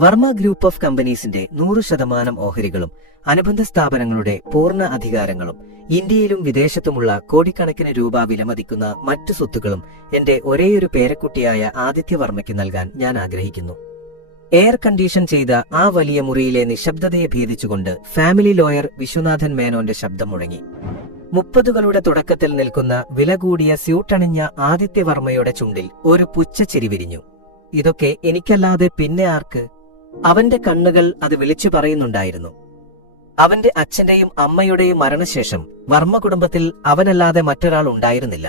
Varma group of കമ്പനീസിന്റെ 100% ഓഹരികളും അനുബന്ധ സ്ഥാപനങ്ങളുടെ പൂർണ്ണ അധികാരങ്ങളും ഇന്ത്യയിലും വിദേശത്തുമുള്ള കോടിക്കണക്കിന് രൂപ വിലമതിക്കുന്ന മറ്റു സ്വത്തുക്കളും എന്റെ ഒരേയൊരു പേരക്കുട്ടിയായ ആദിത്യവർമ്മയ്ക്ക് നൽകാൻ ഞാൻ ആഗ്രഹിക്കുന്നു. എയർ കണ്ടീഷൻ ചെയ്ത ആ വലിയ മുറിയിലെ നിശബ്ദതയെ ഭേദിച്ചുകൊണ്ട് ഫാമിലി ലോയർ വിശ്വനാഥൻ മേനോന്റെ ശബ്ദം മുഴങ്ങി. 30കളുടെ തുടക്കത്തിൽ നിൽക്കുന്ന വില കൂടിയ സ്യൂട്ടണിഞ്ഞ ആദിത്യവർമ്മയുടെ ചുണ്ടിൽ ഒരു പുച്ഛച്ചിരി വിരിഞ്ഞു. ഇതൊക്കെ എനിക്കല്ലാതെ പിന്നെ ആർക്ക്? അവന്റെ കണ്ണുകൾ അത് വിളിച്ചു പറയുന്നുണ്ടായിരുന്നു. അവന്റെ അച്ഛന്റെയും അമ്മയുടെയും മരണശേഷം വർമ്മ കുടുംബത്തിൽ അവനല്ലാതെ മറ്റൊരാൾ ഉണ്ടായിരുന്നില്ല.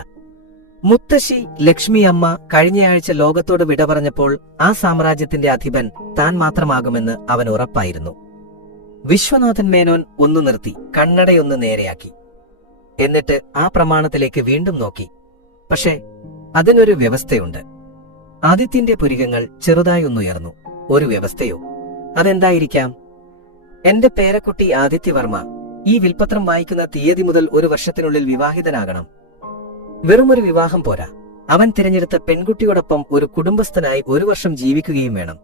മുത്തശ്ശി ലക്ഷ്മി അമ്മ കഴിഞ്ഞയാഴ്ച ലോകത്തോട് വിട പറഞ്ഞപ്പോൾ ആ സാമ്രാജ്യത്തിന്റെ അധിപൻ താൻ മാത്രമാകുമെന്ന് അവൻ ഉറപ്പായിരുന്നു. വിശ്വനാഥൻ മേനോൻ ഒന്നു നിർത്തി കണ്ണടയൊന്ന് നേരെയാക്കി. എന്നിട്ട് ആ പ്രമാണത്തിലേക്ക് വീണ്ടും നോക്കി. പക്ഷേ അതിനൊരു വ്യവസ്ഥയുണ്ട്. ആദിത്യന്റെ പുരികങ്ങൾ ചെറുതായി ഒന്നുയർന്നു. ഒരു വ്യവസ്ഥയോ? അതെന്തായിരിക്കാം? എന്റെ പേരക്കുട്ടി ആദിത്യവർമ്മ ഈ വിൽപത്രം വായിക്കുന്ന തീയതി മുതൽ 1 വർഷത്തിനുള്ളിൽ വിവാഹിതനാകണം. വെറുമൊരു വിവാഹം പോരാ, അവൻ തിരഞ്ഞെടുത്ത പെൺകുട്ടിയോടൊപ്പം ഒരു കുടുംബസ്ഥനായി 1 വർഷം ജീവിക്കുകയും വേണം.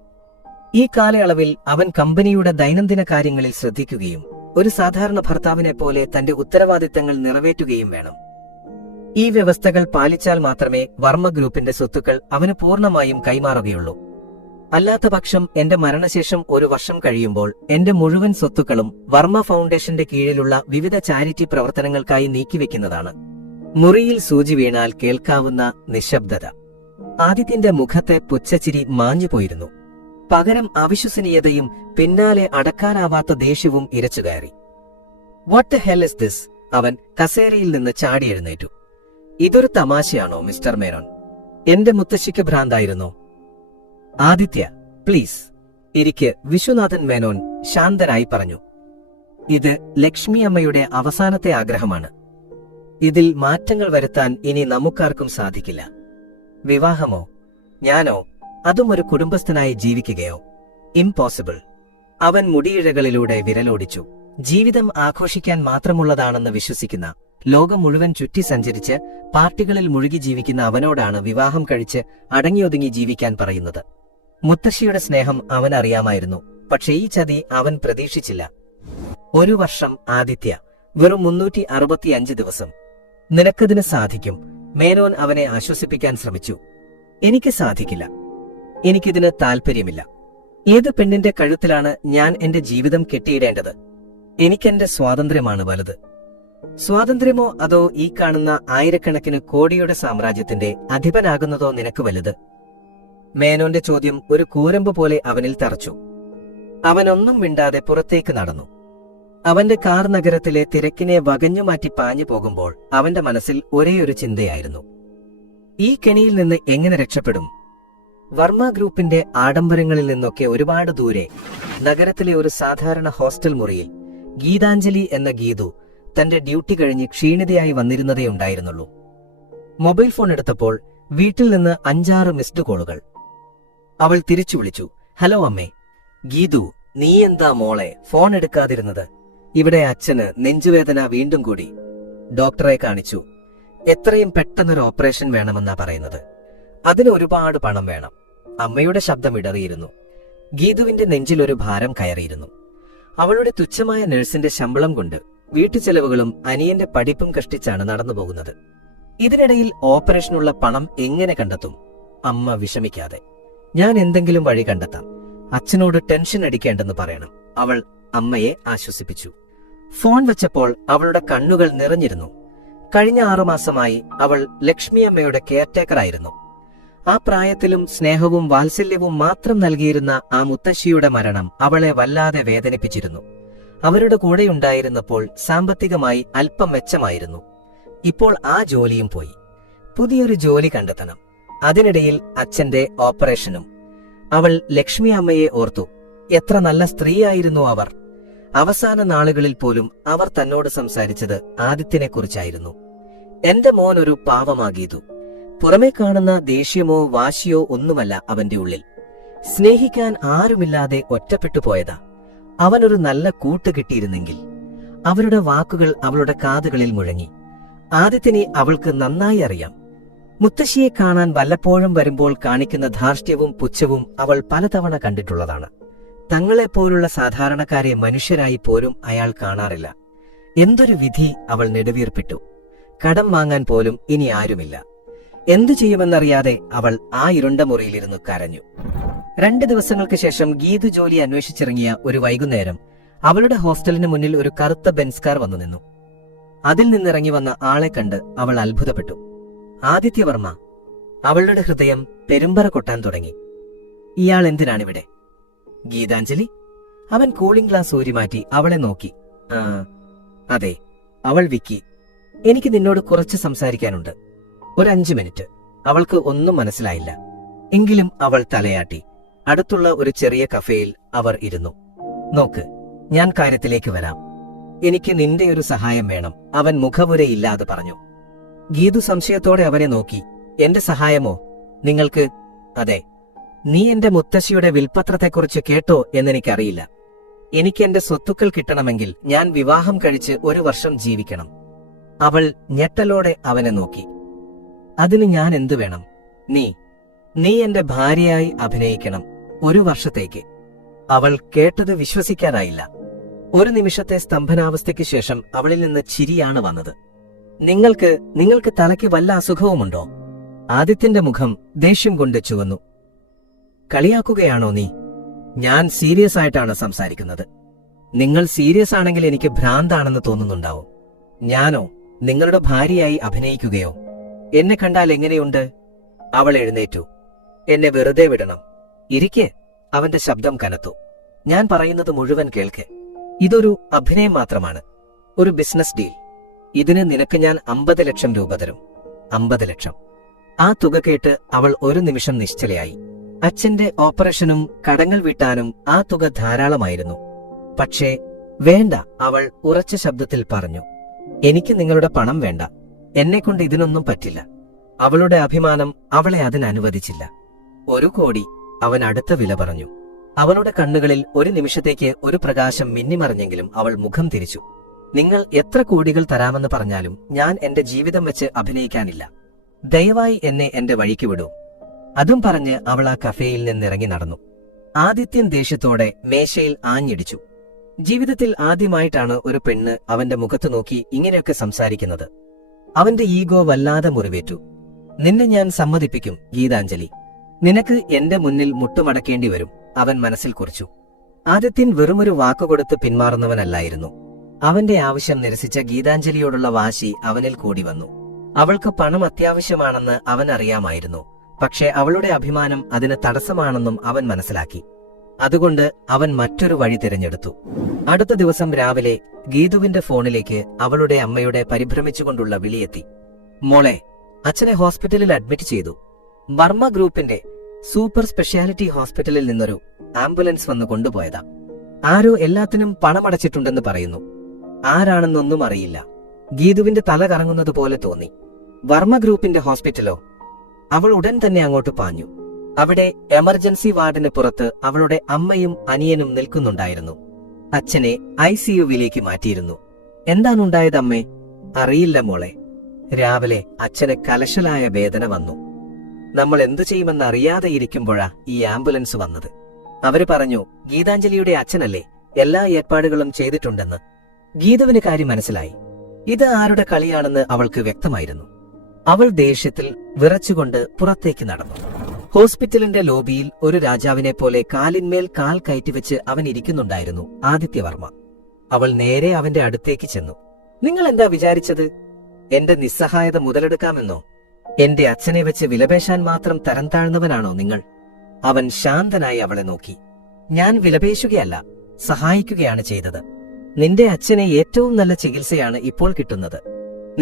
ഈ കാലയളവിൽ അവൻ കമ്പനിയുടെ ദൈനംദിന കാര്യങ്ങളിൽ ശ്രദ്ധിക്കുകയും ഒരു സാധാരണ ഭർത്താവിനെ പോലെ തന്റെ ഉത്തരവാദിത്തങ്ങൾ നിറവേറ്റുകയും വേണം. ഈ വ്യവസ്ഥകൾ പാലിച്ചാൽ മാത്രമേ വർമ്മ ഗ്രൂപ്പിന്റെ സ്വത്തുക്കൾ അവന് പൂർണ്ണമായും കൈമാറുകയുള്ളൂ. അല്ലാത്തപക്ഷം എന്റെ മരണശേഷം 1 വർഷം കഴിയുമ്പോൾ എന്റെ മുഴുവൻ സ്വത്തുക്കളും വർമ്മ ഫൗണ്ടേഷന്റെ കീഴിലുള്ള വിവിധ ചാരിറ്റി പ്രവർത്തനങ്ങൾക്കായി നീക്കിവെക്കുന്നതാണ്. മുറിയിൽ സൂചി വീണാൽ കേൾക്കാവുന്ന നിശബ്ദത. ആദിത്യന്റെ മുഖത്തെ പുച്ഛച്ചിരി മാഞ്ഞുപോയിരുന്നു. പകരം അവിശ്വസനീയതയും പിന്നാലെ അടക്കാനാവാത്ത ദേഷ്യവും ഇരച്ചുകയറി. What the hell is this? അവൻ കസേരയിൽ നിന്ന് ചാടി എഴുന്നേറ്റു. ഇതൊരു തമാശയാണോ മിസ്റ്റർ മേനോൻ? എന്റെ മുത്തശ്ശിക്ക് ഭ്രാന്തായിരുന്നോ? ആദിത്യ, പ്ലീസ് ഇരിക്ക്, വിശ്വനാഥൻ മേനോൻ ശാന്തനായി പറഞ്ഞു. ഇത് ലക്ഷ്മി അമ്മയുടെ അവസാനത്തെ ആഗ്രഹമാണ്. ഇതിൽ മാറ്റങ്ങൾ വരുത്താൻ ഇനി നമുക്കാർക്കും സാധിക്കില്ല. വിവാഹമോ? ഞാനോ? അതും ഒരു കുടുംബസ്ഥനായി ജീവിക്കുകയോ? ഇംപോസിബിൾ. അവൻ മുടിയിഴകളിലൂടെ വിരലോടിച്ചു. ജീവിതം ആഘോഷിക്കാൻ മാത്രമുള്ളതാണെന്ന് വിശ്വസിക്കുന്ന, ലോകം മുഴുവൻ ചുറ്റി സഞ്ചരിച്ച് പാർട്ടികളിൽ മുഴുകി ജീവിക്കുന്ന അവനോടാണ് വിവാഹം കഴിച്ച് അടങ്ങിയൊതുങ്ങി ജീവിക്കാൻ പറയുന്നത്. മുത്തശ്ശിയുടെ സ്നേഹം അവൻ അറിയാമായിരുന്നു. പക്ഷേ ഈ ചതി അവൻ പ്രതീക്ഷിച്ചില്ല. 1 വർഷം ആദിത്യ, വെറും 365 ദിവസം. നിനക്കതിന് സാധിക്കും. മേനോൻ അവനെ ആശ്വസിപ്പിക്കാൻ ശ്രമിച്ചു. എനിക്ക് സാധിക്കില്ല. എനിക്കിതിന് താല്പര്യമില്ല. ഏത് പെണ്ണിന്റെ കഴുത്തിലാണ് ഞാൻ എന്റെ ജീവിതം കെട്ടിയിടേണ്ടത്? എനിക്കെന്റെ സ്വാതന്ത്ര്യമാണ് വലുത്. സ്വാതന്ത്ര്യമോ അതോ ഈ കാണുന്ന ആയിരക്കണക്കിന് കോടിയുടെ സാമ്രാജ്യത്തിന്റെ അധിപനാകുന്നതോ നിനക്ക് വലുത്? മേനോന്റെ ചോദ്യം ഒരു കൂരമ്പ് പോലെ അവനിൽ തറച്ചു. അവനൊന്നും മിണ്ടാതെ പുറത്തേക്ക് നടന്നു. അവന്റെ കാർ നഗരത്തിലെ തിരക്കിനെ വകഞ്ഞുമാറ്റി പാഞ്ഞു പോകുമ്പോൾ അവന്റെ മനസ്സിൽ ഒരേയൊരു ചിന്തയായിരുന്നു: ഈ കെണിയിൽ നിന്ന് എങ്ങനെ രക്ഷപ്പെടും? വർമ്മ ഗ്രൂപ്പിന്റെ ആഡംബരങ്ങളിൽ നിന്നൊക്കെ ഒരുപാട് ദൂരെ നഗരത്തിലെ ഒരു സാധാരണ ഹോസ്റ്റൽ മുറിയിൽ ഗീതാഞ്ജലി എന്ന ഗീതു തന്റെ ഡ്യൂട്ടി കഴിഞ്ഞ് ക്ഷീണിതയായി വന്നിരുന്നതേ ഉണ്ടായിരുന്നുള്ളൂ. മൊബൈൽ ഫോൺ എടുത്തപ്പോൾ വീട്ടിൽ നിന്ന് 5-6 മിസ്ഡ് കോളുകൾ. അവൾ തിരിച്ചു വിളിച്ചു. ഹലോ അമ്മേ. ഗീതു, നീ എന്താ മോളെ ഫോൺ എടുക്കാതിരുന്നത്? ഇവിടെ അച്ഛന് നെഞ്ചുവേദന വീണ്ടും കൂടി. ഡോക്ടറെ കാണിച്ചു. എത്രയും പെട്ടെന്നൊരു ഓപ്പറേഷൻ വേണമെന്നാ പറയുന്നത്. അതിന് ഒരുപാട് പണം വേണം. അമ്മയുടെ ശബ്ദം ഇടറിയിരുന്നു. ഗീതുവിന്റെ നെഞ്ചിലൊരു ഭാരം കയറിയിരുന്നു. അവളുടെ തുച്ഛമായ നഴ്സിന്റെ ശമ്പളം കൊണ്ട് വീട്ടുചെലവുകളും അനിയന്റെ പഠിപ്പും കഷ്ടിച്ചാണ് നടന്നു പോകുന്നത്. ഇതിനിടയിൽ ഓപ്പറേഷനുള്ള പണം എങ്ങനെ കണ്ടെത്തും? അമ്മ വിഷമിക്കാതെ. ഞാൻ എന്തെങ്കിലും വഴി കണ്ടെത്താം. അച്ഛനോട് ടെൻഷൻ അടിക്കേണ്ടെന്ന് പറയണം. അവൾ അമ്മയെ ആശ്വസിപ്പിച്ചു. ഫോൺ വെച്ചപ്പോൾ അവളുടെ കണ്ണുകൾ നിറഞ്ഞിരുന്നു. കഴിഞ്ഞ 6 മാസമായി അവൾ ലക്ഷ്മി അമ്മയുടെ കെയർടേക്കറായിരുന്നു. ആ പ്രായത്തിലും സ്നേഹവും വാത്സല്യവും മാത്രം നൽകിയിരുന്ന ആ മുത്തശ്ശിയുടെ മരണം അവളെ വല്ലാതെ വേദനിപ്പിച്ചിരുന്നു. അവരുടെ കൂടെയുണ്ടായിരുന്നപ്പോൾ സാമ്പത്തികമായി അല്പം മെച്ചമായിരുന്നു. ഇപ്പോൾ ആ ജോലിയും പോയി. പുതിയൊരു ജോലി കണ്ടെത്തണം. അതിനിടയിൽ അച്ഛന്റെ ഓപ്പറേഷനും. അവൾ ലക്ഷ്മി അമ്മയെ ഓർത്തു. എത്ര നല്ല സ്ത്രീയായിരുന്നു അവർ. അവസാന നാളുകളിൽ പോലും അവർ തന്നോട് സംസാരിച്ചത് ആദിത്യനെക്കുറിച്ചായിരുന്നു. എന്റെ മോൻ ഒരു പാവമാകീതു. പുറമെ കാണുന്ന ദേഷ്യമോ വാശിയോ ഒന്നുമല്ല അവന്റെ ഉള്ളിൽ. സ്നേഹിക്കാൻ ആരുമില്ലാതെ ഒറ്റപ്പെട്ടു പോയതാ. അവനൊരു നല്ല കൂട്ട് കിട്ടിയിരുന്നെങ്കിൽ. അവരുടെ വാക്കുകൾ അവളുടെ കാതുകളിൽ മുഴങ്ങി. ആദിത്യനെ അവൾക്ക് നന്നായി അറിയാം. മുത്തശ്ശിയെ കാണാൻ വല്ലപ്പോഴും വരുമ്പോൾ കാണിക്കുന്ന ധാർഷ്ട്യവും പുച്ഛവും അവൾ പലതവണ കണ്ടിട്ടുള്ളതാണ്. തങ്ങളെപ്പോലുള്ള സാധാരണക്കാരെ മനുഷ്യരായി പോലും അയാൾ കാണാറില്ല. എന്തൊരു വിധി, അവൾ നെടുവീർപ്പിട്ടു. കടം വാങ്ങാൻ പോലും ഇനി ആരുമില്ല. എന്തു ചെയ്യുമെന്നറിയാതെ അവൾ ആ ഇരുണ്ട മുറിയിലിരുന്നു കരഞ്ഞു. 2 ദിവസങ്ങൾക്ക് ശേഷം ഗീതു ജോലി അന്വേഷിച്ചിറങ്ങിയ ഒരു വൈകുന്നേരം അവളുടെ ഹോസ്റ്റലിന് മുന്നിൽ ഒരു കറുത്ത ബെൻസ് കാർ വന്നു നിന്നു. അതിൽ നിന്നിറങ്ങി വന്ന ആളെ കണ്ട് അവൾ അത്ഭുതപ്പെട്ടു. ആദിത്യവർമ്മ. അവളുടെ ഹൃദയം പെരുമ്പറ കൊട്ടാൻ തുടങ്ങി. ഇയാൾ എന്തിനാണിവിടെ? ഗീതാഞ്ജലി. അവൻ കൂളിംഗ് ഗ്ലാസ് ഊരിമാറ്റി അവളെ നോക്കി. അതെ. അവൾ വിക്കി. എനിക്ക് നിന്നോട് കുറച്ച് സംസാരിക്കാനുണ്ട്. ഒരു 5 മിനിറ്റ്. അവൾക്ക് ഒന്നും മനസ്സിലായില്ല. എങ്കിലും അവൾ തലയാട്ടി. അടുത്തുള്ള ഒരു ചെറിയ കഫേയിൽ അവർ ഇരുന്നു. നോക്ക്, ഞാൻ കാര്യത്തിലേക്ക് വരാം. എനിക്ക് നിന്റെ ഒരു സഹായം വേണം, അവൻ മുഖവുരയില്ലാതെ പറഞ്ഞു. ഗീതു സംശയത്തോടെ അവനെ നോക്കി. എന്റെ സഹായമോ? നിങ്ങൾക്ക്? അതെ. നീ എന്റെ മുത്തശ്ശിയുടെ വിൽപത്രത്തെക്കുറിച്ച് കേട്ടോ എന്നെനിക്കറിയില്ല. എനിക്ക് എന്റെ സ്വത്തുക്കൾ കിട്ടണമെങ്കിൽ ഞാൻ വിവാഹം കഴിച്ച് 1 വർഷം ജീവിക്കണം. അവൾ ഞെട്ടലോടെ അവനെ നോക്കി. അതിന് ഞാൻ എന്തു വേണം? നീ എന്റെ ഭാര്യയായി അഭിനയിക്കണം 1 വർഷത്തേക്ക്. അവൾ കേട്ടത് വിശ്വസിക്കാനായില്ല. ഒരു നിമിഷത്തെ സ്തംഭനാവസ്ഥയ്ക്ക് ശേഷം അവളിൽ നിന്ന് ചിരിയാണ് വന്നത്. നിങ്ങൾക്ക് തലയ്ക്ക് വല്ല അസുഖവുമുണ്ടോ? ആദിത്യന്റെ മുഖം ദേഷ്യം കൊണ്ട് ചുവന്നു. കളിയാക്കുകയാണോ നീ? ഞാൻ സീരിയസ് ആയിട്ടാണ് സംസാരിക്കുന്നത്. നിങ്ങൾ സീരിയസ് ആണെങ്കിൽ എനിക്ക് ഭ്രാന്താണെന്ന് തോന്നുന്നുണ്ടാവും. ഞാനോ നിങ്ങളുടെ ഭാര്യയായി അഭിനയിക്കുകയോ? എന്നെ കണ്ടാൽ എങ്ങനെയുണ്ട്? അവൾ എഴുന്നേറ്റു. എന്നെ വെറുതെ വിടണം. ഇരിക്കെ. അവന്റെ ശബ്ദം കനത്തു. ഞാൻ പറയുന്നത് മുഴുവൻ കേൾക്ക്. ഇതൊരു അഭിനയം മാത്രമാണ്, ഒരു ബിസിനസ് ഡീൽ. ഇതിന് നിനക്ക് ഞാൻ 50 ലക്ഷം രൂപ തരും. 50 ലക്ഷം. ആ തുക കേട്ട് അവൾ ഒരു നിമിഷം നിശ്ചലയായി. അച്ഛന്റെ ഓപ്പറേഷനും കടങ്ങൾ വീട്ടാനും ആ തുക ധാരാളമായിരുന്നു. പക്ഷേ വേണ്ട, അവൾ ഉറച്ച ശബ്ദത്തിൽ പറഞ്ഞു. എനിക്ക് നിങ്ങളുടെ പണം വേണ്ട. എന്നെക്കൊണ്ട് ഇതിനൊന്നും പറ്റില്ല. അവളുടെ അഭിമാനം അവളെ അതിനനുവദിച്ചില്ല. 1 കോടി. അവൻ അടുത്ത വില പറഞ്ഞു. അവളുടെ കണ്ണുകളിൽ ഒരു നിമിഷത്തേക്ക് ഒരു പ്രകാശം മിന്നിമറിഞ്ഞെങ്കിലും അവൾ മുഖം തിരിച്ചു. നിങ്ങൾ എത്ര കോടികൾ തരാമെന്ന് പറഞ്ഞാലും ഞാൻ എന്റെ ജീവിതം വെച്ച് അഭിനയിക്കാനില്ല. ദയവായി എന്നെ എന്റെ വഴിക്ക് വിടൂ. അതും പറഞ്ഞ് അവൾ ആ കഫേയിൽ നിന്നിറങ്ങി നടന്നു. ആദിത്യൻ ദേഷ്യത്തോടെ മേശയിൽ ആഞ്ഞിടിച്ചു. ജീവിതത്തിൽ ആദ്യമായിട്ടാണ് ഒരു പെണ്ണ് അവന്റെ മുഖത്ത് നോക്കി ഇങ്ങനെയൊക്കെ സംസാരിക്കുന്നത്. അവന്റെ ഈഗോ വല്ലാതെ മുറിവേറ്റു. നിന്നെ ഞാൻ സമ്മതിപ്പിക്കും ഗീതാഞ്ജലി. നിനക്ക് എന്റെ മുന്നിൽ മുട്ടുമടക്കേണ്ടി വരും, അവൻ മനസ്സിൽ കുറിച്ചു. ആദിത്യൻ വെറുമൊരു വാക്കുകൊടുത്ത് പിന്മാറുന്നവനല്ലായിരുന്നു. അവന്റെ ആവശ്യം നിരസിച്ച ഗീതാഞ്ജലിയോടുള്ള വാശി അവനിൽ കൂടി വന്നു. അവൾക്ക് പണം അത്യാവശ്യമാണെന്ന് അവൻ അറിയാമായിരുന്നു. പക്ഷേ അവളുടെ അഭിമാനം അതിന് തടസ്സമാണെന്നും അവൻ മനസ്സിലാക്കി. അതുകൊണ്ട് അവൻ മറ്റൊരു വഴി തിരഞ്ഞെടുത്തു. അടുത്ത ദിവസം രാവിലെ ഗീതുവിന്റെ ഫോണിലേക്ക് അവളുടെ അമ്മയുടെ പരിഭ്രമിച്ചുകൊണ്ടുള്ള വിളിയെത്തി. മോളെ, അച്ഛനെ ഹോസ്പിറ്റലിൽ അഡ്മിറ്റ് ചെയ്തു. വർമ്മ ഗ്രൂപ്പിന്റെ സൂപ്പർ സ്പെഷ്യാലിറ്റി ഹോസ്പിറ്റലിൽ നിന്നൊരു ആംബുലൻസ് വന്ന് കൊണ്ടുപോയതാ. ആരോ എല്ലാത്തിനും പണമടച്ചിട്ടുണ്ടെന്ന് പറയുന്നു. ആരാണെന്നൊന്നും അറിയില്ല. ഗീതുവിന്റെ തല കറങ്ങുന്നത് പോലെ തോന്നി. വർമ്മ ഗ്രൂപ്പിന്റെ ഹോസ്പിറ്റലോ? അവൾ ഉടൻ തന്നെ അങ്ങോട്ട് പാഞ്ഞു. അവിടെ എമർജൻസി വാർഡിന് പുറത്ത് അവളുടെ അമ്മയും അനിയനും നിൽക്കുന്നുണ്ടായിരുന്നു. അച്ഛനെ ICUവിലേക്ക് മാറ്റിയിരുന്നു. എന്താണുണ്ടായത് അമ്മേ? അറിയില്ല മോളെ. രാവിലെ അച്ഛന് കലശലായ വേദന വന്നു. നമ്മൾ എന്തു ചെയ്യുമെന്ന് അറിയാതെ ഇരിക്കുമ്പോഴാ ഈ ആംബുലൻസ് വന്നത്. അവര് പറഞ്ഞു, ഗീതാഞ്ജലിയുടെ അച്ഛനല്ലേ, എല്ലാ ഏർപ്പാടുകളും ചെയ്തിട്ടുണ്ടെന്ന്. ഗീതുവിന് കാര്യം മനസ്സിലായി. ഇത് ആരുടെ കളിയാണെന്ന് അവൾക്ക് വ്യക്തമായിരുന്നു. അവൾ ദേഷ്യത്തിൽ വിറച്ചുകൊണ്ട് പുറത്തേക്ക് നടന്നു. ഹോസ്പിറ്റലിന്റെ ലോബിയിൽ ഒരു രാജാവിനെ പോലെ കാലിന്മേൽ കാൽ കയറ്റിവെച്ച് അവൻ ഇരിക്കുന്നുണ്ടായിരുന്നു ആദിത്യവർമ്മ. അവൾ നേരെ അവന്റെ അടുത്തേക്ക് ചെന്നു. നിങ്ങൾ എന്താ വിചാരിച്ചത്? എന്റെ നിസ്സഹായത മുതലെടുക്കാമെന്നോ? എന്റെ അച്ഛനെ വെച്ച് വിലപേശാൻ മാത്രം തരം താഴ്ന്നവനാണോ നിങ്ങൾ? അവൻ ശാന്തനായി അവളെ നോക്കി. ഞാൻ വിലപേശുകയല്ല, സഹായിക്കുകയാണ് ചെയ്തത്. നിന്റെ അച്ഛനെ ഏറ്റവും നല്ല ചികിത്സയാണ് ഇപ്പോൾ കിട്ടുന്നത്.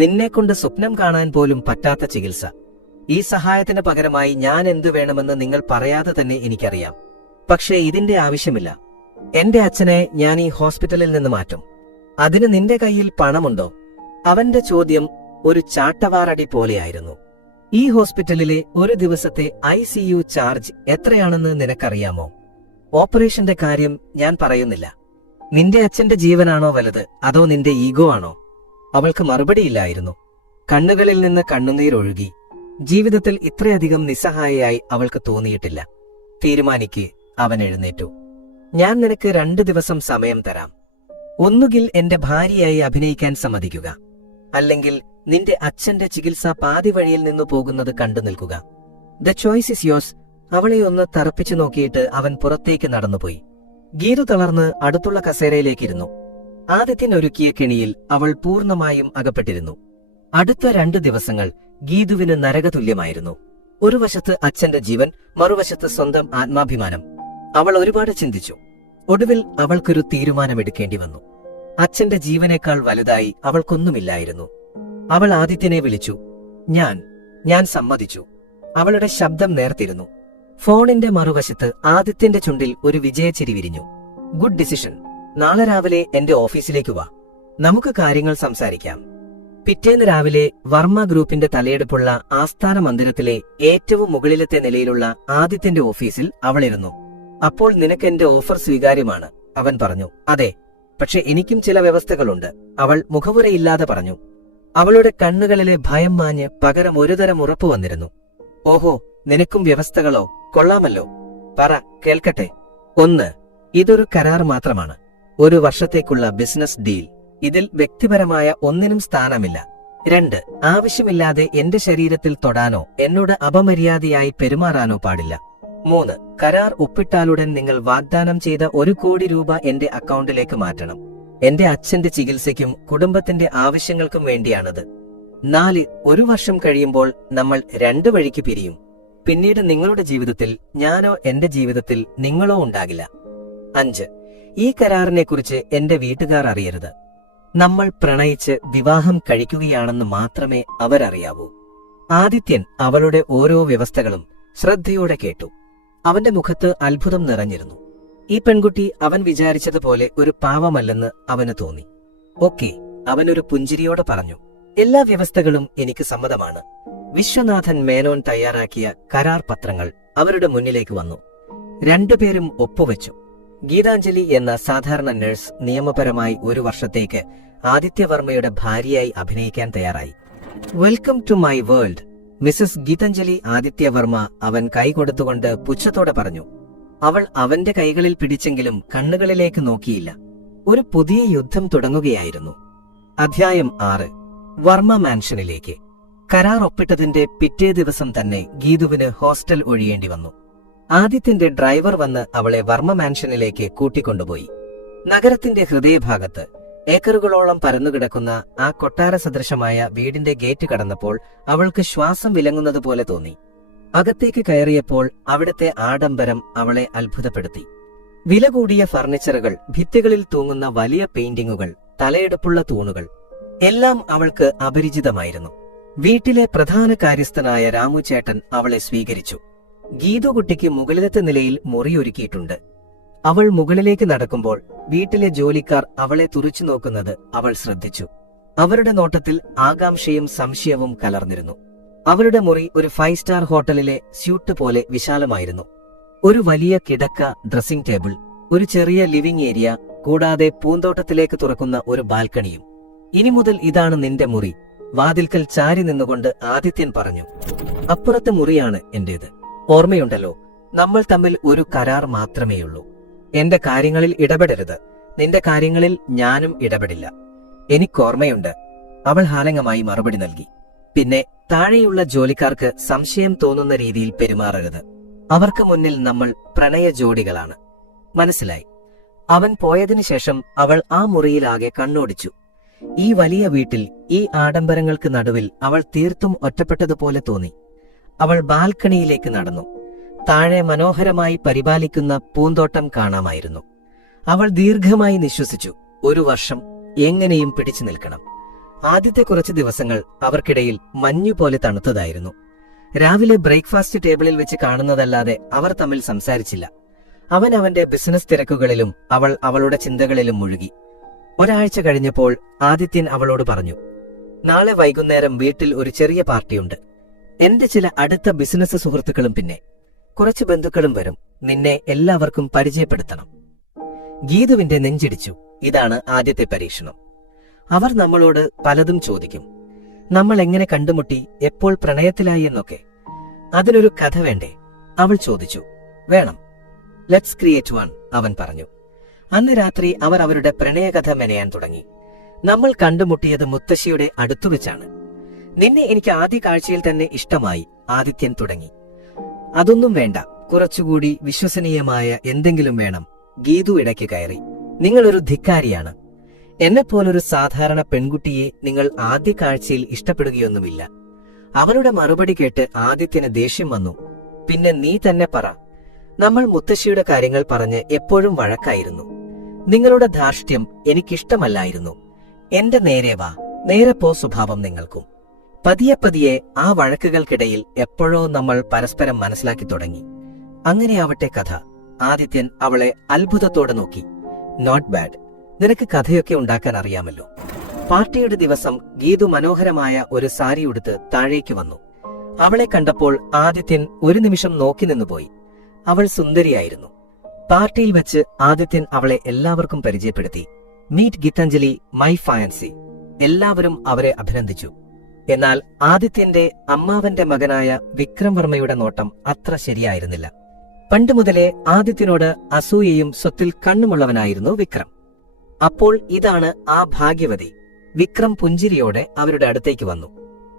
നിന്നെക്കൊണ്ട് സ്വപ്നം കാണാൻ പോലും പറ്റാത്ത ചികിത്സ. ഈ സഹായത്തിന് പകരമായി ഞാൻ എന്തു വേണമെന്ന് നിങ്ങൾ പറയാതെ തന്നെ എനിക്കറിയാം. പക്ഷേ ഇതിന്റെ ആവശ്യമില്ല. എന്റെ അച്ഛനെ ഞാൻ ഈ ഹോസ്പിറ്റലിൽ നിന്ന് മാറ്റും. അതിന് നിന്റെ കയ്യിൽ പണമുണ്ടോ? അവന്റെ ചോദ്യം ഒരു ചാട്ടവാറടി പോലെയായിരുന്നു. ഈ ഹോസ്പിറ്റലിലെ ഒരു ദിവസത്തെ ICU ചാർജ് എത്രയാണെന്ന് നിനക്കറിയാമോ? ഓപ്പറേഷന്റെ കാര്യം ഞാൻ പറയുന്നില്ല. നിന്റെ അച്ഛന്റെ ജീവനാണോ വലുത്, അതോ നിന്റെ ഈഗോ ആണോ? അവൾക്ക് മറുപടിയില്ലായിരുന്നു. കണ്ണുകളിൽ നിന്ന് കണ്ണുനീരൊഴുകി. ജീവിതത്തിൽ ഇത്രയധികം നിസ്സഹായയായി അവൾക്ക് തോന്നിയിട്ടില്ല. തീരുമാനിക്ക്, അവൻ എഴുന്നേറ്റു. ഞാൻ നിനക്ക് 2 ദിവസം സമയം തരാം. ഒന്നുകിൽ എന്റെ ഭാര്യയായി അഭിനയിക്കാൻ സമ്മതിക്കുക, അല്ലെങ്കിൽ നിന്റെ അച്ഛന്റെ ചികിത്സ പാതി വഴിയിൽ നിന്നു പോകുന്നത് കണ്ടു നിൽക്കുക. The choice is yours. അവളെ ഒന്ന് തറപ്പിച്ചു നോക്കിയിട്ട് അവൻ പുറത്തേക്ക് നടന്നുപോയി. ഗീതു തളർന്ന് അടുത്തുള്ള കസേരയിലേക്കിരുന്നു. ആദിത്യൻ ഒരുക്കിയ കെണിയിൽ അവൾ പൂർണ്ണമായും അകപ്പെട്ടിരുന്നു. അടുത്ത 2 ദിവസങ്ങൾ ഗീതുവിന് നരകതുല്യമായിരുന്നു. ഒരു വശത്ത് അച്ഛന്റെ ജീവൻ, മറുവശത്ത് സ്വന്തം ആത്മാഭിമാനം. അവൾ ഒരുപാട് ചിന്തിച്ചു. ഒടുവിൽ അവൾക്കൊരു തീരുമാനമെടുക്കേണ്ടി വന്നു. അച്ഛന്റെ ജീവനേക്കാൾ വലുതായി അവൾക്കൊന്നുമില്ലായിരുന്നു. അവൾ ആദിത്യനെ വിളിച്ചു. ഞാൻ സമ്മതിച്ചു. അവളുടെ ശബ്ദം നേർത്തിരുന്നു. ഫോണിന്റെ മറുവശത്ത് ആദിത്യന്റെ ചുണ്ടിൽ ഒരു വിജയച്ചിരി വിരിഞ്ഞു. Good decision. നാളെ രാവിലെ എന്റെ ഓഫീസിലേക്ക് വാ. നമുക്ക് കാര്യങ്ങൾ സംസാരിക്കാം. പിറ്റേന്ന് രാവിലെ വർമ്മ ഗ്രൂപ്പിന്റെ തലയെടുപ്പുള്ള ആസ്ഥാന മന്ദിരത്തിലെ ഏറ്റവും മുകളിലത്തെ നിലയിലുള്ള ആദിത്യന്റെ ഓഫീസിൽ അവളിരുന്നു. അപ്പോൾ നിനക്ക് എന്റെ ഓഫർ സ്വീകാര്യമാണ്, അവൻ പറഞ്ഞു. അതെ, പക്ഷെ എനിക്കും ചില വ്യവസ്ഥകളുണ്ട്, അവൾ മുഖവുരയില്ലാതെ പറഞ്ഞു. അവളുടെ കണ്ണുകളിലെ ഭയം മാഞ്ഞ് പകരം ഒരുതരം ഉറപ്പ് വന്നിരുന്നു. ഓഹോ, നിനക്കും വ്യവസ്ഥകളോ? കൊള്ളാമല്ലോ. പറ, കേൾക്കട്ടെ. 1. ഇതൊരു കരാർ മാത്രമാണ്. 1 വർഷത്തേക്കുള്ള ബിസിനസ് ഡീൽ. ഇതിൽ വ്യക്തിപരമായ ഒന്നിനും സ്ഥാനമില്ല. 2. ആവശ്യമില്ലാതെ എന്റെ ശരീരത്തിൽ തൊടാനോ എന്നോട് അപമര്യാദയായി പെരുമാറാനോ പാടില്ല. 3. കരാർ ഒപ്പിട്ടാലുടൻ നിങ്ങൾ വാഗ്ദാനം ചെയ്ത 1 കോടി രൂപ എന്റെ അക്കൗണ്ടിലേക്ക് മാറ്റണം. എന്റെ അച്ഛന്റെ ചികിത്സയ്ക്കും കുടുംബത്തിന്റെ ആവശ്യങ്ങൾക്കും വേണ്ടിയാണത്. 4. 1 വർഷം കഴിയുമ്പോൾ നമ്മൾ 2 വഴിക്ക് പിരിയും. പിന്നീട് നിങ്ങളുടെ ജീവിതത്തിൽ ഞാനോ എന്റെ ജീവിതത്തിൽ നിങ്ങളോ ഉണ്ടാകില്ല. 5. ഈ കരാറിനെക്കുറിച്ച് എന്റെ വീട്ടുകാർ അറിയരുത്. നമ്മൾ പ്രണയിച്ച് വിവാഹം കഴിക്കുകയാണെന്ന് മാത്രമേ അവരറിയാവൂ. ആദിത്യൻ അവളുടെ ഓരോ വ്യവസ്ഥകളും ശ്രദ്ധയോടെ കേട്ടു. അവന്റെ മുഖത്ത് അത്ഭുതം നിറഞ്ഞിരുന്നു. ഈ പെൺകുട്ടി അവൻ വിചാരിച്ചതുപോലെ ഒരു പാവമല്ലെന്ന് അവന് തോന്നി. ഓക്കെ, അവനൊരു പുഞ്ചിരിയോടെ പറഞ്ഞു. എല്ലാ വ്യവസ്ഥകളും എനിക്ക് സമ്മതമാണ്. വിശ്വനാഥൻ മേനോൻ തയ്യാറാക്കിയ കരാർ പത്രങ്ങൾ അവരുടെ മുന്നിലേക്ക് വന്നു. 2 പേരും ഒപ്പുവെച്ചു. ഗീതാഞ്ജലി എന്ന സാധാരണ നഴ്സ് നിയമപരമായി 1 വർഷത്തേക്ക് ആദിത്യവർമ്മയുടെ ഭാര്യയായി അഭിനയിക്കാൻ തയ്യാറായി. Welcome to my world, Mrs Gitanjali Adityavarma, അവൻ കൈകൊടുത്തുകൊണ്ട് പുച്ഛത്തോടെ പറഞ്ഞു. അവൾ അവന്റെ കൈകളിൽ പിടിച്ചെങ്കിലും കണ്ണുകളിലേക്ക് നോക്കിയില്ല. ഒരു പുതിയ യുദ്ധം തുടങ്ങുകയായിരുന്നു. അധ്യായം 6. വർമ്മ മാൻഷനിലേക്ക്. കരാർ ഒപ്പിട്ടതിന്റെ പിറ്റേ ദിവസം തന്നെ ഗീതുവിന് ഹോസ്റ്റൽ ഒഴിയേണ്ടി വന്നു. ആദിത്യന്റെ ഡ്രൈവർ വന്ന് അവളെ വർമ്മ മാൻഷനിലേക്ക് കൂട്ടിക്കൊണ്ടുപോയി. നഗരത്തിന്റെ ഹൃദയഭാഗത്ത് ഏക്കറുകളോളം പരന്നുകിടക്കുന്ന ആ കൊട്ടാര സദൃശമായ വീടിന്റെ ഗേറ്റ് കടന്നപ്പോൾ അവൾക്ക് ശ്വാസം വിലങ്ങുന്നതുപോലെ തോന്നി. അകത്തേക്ക് കയറിയപ്പോൾ അവിടുത്തെ ആഡംബരം അവളെ അത്ഭുതപ്പെടുത്തി. വില കൂടിയ ഫർണിച്ചറുകൾ, ഭിത്തികളിൽ തൂങ്ങുന്ന വലിയ പെയിന്റിങ്ങുകൾ, തലയെടുപ്പുള്ള തൂണുകൾ എല്ലാം അവൾക്ക് അപരിചിതമായിരുന്നു. വീട്ടിലെ പ്രധാന കാര്യസ്ഥനായ രാമുചേട്ടൻ അവളെ സ്വീകരിച്ചു. ഗീതുകുട്ടിക്ക് മുകളിലത്തെ നിലയിൽ മുറിയൊരുക്കിയിട്ടുണ്ട്. അവൾ മുകളിലേക്ക് നടക്കുമ്പോൾ വീട്ടിലെ ജോലിക്കാർ അവളെ തുറിച്ചു നോക്കുന്നത് അവൾ ശ്രദ്ധിച്ചു. അവരുടെ നോട്ടത്തിൽ ആകാംക്ഷയും സംശയവും കലർന്നിരുന്നു. അവളുടെ മുറി ഒരു 5 സ്റ്റാർ ഹോട്ടലിലെ സ്യൂട്ട് പോലെ വിശാലമായിരുന്നു. ഒരു വലിയ കിടക്ക, ഡ്രസ്സിംഗ് ടേബിൾ, ഒരു ചെറിയ ലിവിംഗ് ഏരിയ, കൂടാതെ പൂന്തോട്ടത്തിലേക്ക് തുറക്കുന്ന ഒരു ബാൽക്കണിയും. ഇനി മുതൽ ഇതാണ് നിന്റെ മുറി, വാതിൽക്കൽ ചാരി നിന്നുകൊണ്ട് ആദിത്യൻ പറഞ്ഞു. അപ്പുറത്തെ മുറിയാണ് എന്റേത്. ഓർമ്മയുണ്ടല്ലോ, നമ്മൾ തമ്മിൽ ഒരു കരാർ മാത്രമേയുള്ളൂ. എന്റെ കാര്യങ്ങളിൽ ഇടപെടരുത്. നിന്റെ കാര്യങ്ങളിൽ ഞാനും ഇടപെടില്ല. എനിക്കോർമ്മയുണ്ട്, അവൾ ഹാലങ്ങമായി മറുപടി നൽകി. പിന്നെ താഴെയുള്ള ജോലിക്കാർക്ക് സംശയം തോന്നുന്ന രീതിയിൽ പെരുമാറരുത്. അവർക്ക് മുന്നിൽ നമ്മൾ പ്രണയ ജോഡികളാണ്. മനസ്സിലായി? അവൻ പോയതിനു ശേഷം അവൾ ആ മുറിയിലാകെ കണ്ണോടിച്ചു. ഈ വലിയ വീട്ടിൽ, ഈ ആഡംബരങ്ങൾക്ക് നടുവിൽ അവൾ തീർത്തും ഒറ്റപ്പെട്ടതുപോലെ തോന്നി. അവൾ ബാൽക്കണിയിലേക്ക് നടന്നു. താഴെ മനോഹരമായി പരിപാലിക്കുന്ന പൂന്തോട്ടം കാണാമായിരുന്നു. അവൾ ദീർഘമായി നിശ്വസിച്ചു. 1 വർഷം എങ്ങനെയും പിടിച്ചു നിൽക്കണം. ആദ്യത്തെ കുറച്ച് ദിവസങ്ങൾ അവർക്കിടയിൽ മഞ്ഞുപോലെ തണുത്തതായിരുന്നു. രാവിലെ ബ്രേക്ക്ഫാസ്റ്റ് ടേബിളിൽ വെച്ച് കാണുന്നതല്ലാതെ അവർ തമ്മിൽ സംസാരിച്ചില്ല. അവൻ അവന്റെ ബിസിനസ് തിരക്കുകളിലും അവൾ അവളുടെ ചിന്തകളിലും മുഴുകി. ഒരാഴ്ച കഴിഞ്ഞപ്പോൾ ആദിത്യൻ അവളോട് പറഞ്ഞു, നാളെ വൈകുന്നേരം വീട്ടിൽ ഒരു ചെറിയ പാർട്ടിയുണ്ട്. എന്റെ ചില അടുത്ത ബിസിനസ് സുഹൃത്തുക്കളും പിന്നെ കുറച്ച് ബന്ധുക്കളും വരും. നിന്നെ എല്ലാവർക്കും പരിചയപ്പെടുത്തണം. ഗീതുവിന്റെ നെഞ്ചിടിച്ചു. ഇതാണ് ആദ്യത്തെ പരീക്ഷണം. അവർ നമ്മളോട് പലതും ചോദിക്കും. നമ്മൾ എങ്ങനെ കണ്ടുമുട്ടി, എപ്പോൾ പ്രണയത്തിലായി എന്നൊക്കെ. അതിനൊരു കഥ വേണ്ടേ? അവൾ ചോദിച്ചു. വേണം. ലെറ്റ്സ് ക്രിയേറ്റ് വൺ, അവൻ പറഞ്ഞു. അന്ന് രാത്രി അവർ അവരുടെ പ്രണയകഥ മെനയാൻ തുടങ്ങി. നമ്മൾ കണ്ടുമുട്ടിയത് മുത്തശ്ശിയുടെ അടുത്തുവെച്ചാണ്. നിന്നെ എനിക്ക് ആദ്യ കാഴ്ചയിൽ തന്നെ ഇഷ്ടമായി, ആദിത്യൻ തുടങ്ങി. അതൊന്നും വേണ്ട, കുറച്ചുകൂടി വിശ്വസനീയമായ എന്തെങ്കിലും വേണം, ഗീതു ഇടയ്ക്ക് കയറി. നിങ്ങളൊരു ധിക്കാരിയാണ്. എന്നെപ്പോലൊരു സാധാരണ പെൺകുട്ടിയെ നിങ്ങൾ ആദ്യ കാഴ്ചയിൽ ഇഷ്ടപ്പെടുകയൊന്നുമില്ല. അവളുടെ മറുപടി കേട്ട് ആദിത്യന് ദേഷ്യം വന്നു. പിന്നെ നീ തന്നെ പറ. നമ്മൾ മുത്തശ്ശിയുടെ കാര്യങ്ങൾ പറഞ്ഞ് എപ്പോഴും വഴക്കായിരുന്നു. നിങ്ങളുടെ ധാർഷ്ട്യം എനിക്കിഷ്ടമല്ലായിരുന്നു. എന്റെ നേരെ വാ, നേരെ പോ സ്വഭാവം നിങ്ങൾക്കും. പതിയെ പതിയെ ആ വഴക്കുകൾക്കിടയിൽ എപ്പോഴോ നമ്മൾ പരസ്പരം മനസ്സിലാക്കി തുടങ്ങി. അങ്ങനെയാവട്ടെ കഥ. ആദിത്യൻ അവളെ അത്ഭുതത്തോടെ നോക്കി. Not bad. നിനക്ക് കഥയൊക്കെ ഉണ്ടാക്കാൻ അറിയാമല്ലോ. പാർട്ടിയുടെ ദിവസം ഗീതു മനോഹരമായ ഒരു സാരി ഉടുത്ത് താഴേക്ക് വന്നു. അവളെ കണ്ടപ്പോൾ ആദിത്യൻ ഒരു നിമിഷം നോക്കി നിന്നുപോയി. അവൾ സുന്ദരിയായിരുന്നു. പാർട്ടിയിൽ വെച്ച് ആദിത്യൻ അവളെ എല്ലാവർക്കും പരിചയപ്പെടുത്തി. Meet Gitanjali, my fiancée. എല്ലാവരും അവരെ അഭിനന്ദിച്ചു. എന്നാൽ ആദിത്യന്റെ അമ്മാവന്റെ മകനായ വിക്രം വർമ്മയുടെ നോട്ടം അത്ര ശരിയായിരുന്നില്ല. പണ്ടുമുതലേ ആദിത്യനോട് അസൂയയും സ്വത്തിൽ കണ്ണുമുള്ളവനായിരുന്നു വിക്രം. അപ്പോൾ ഇതാണ് ആ ഭാഗ്യവതി. വിക്രം പുഞ്ചിരിയോടെ അവരുടെ അടുത്തേക്ക് വന്നു.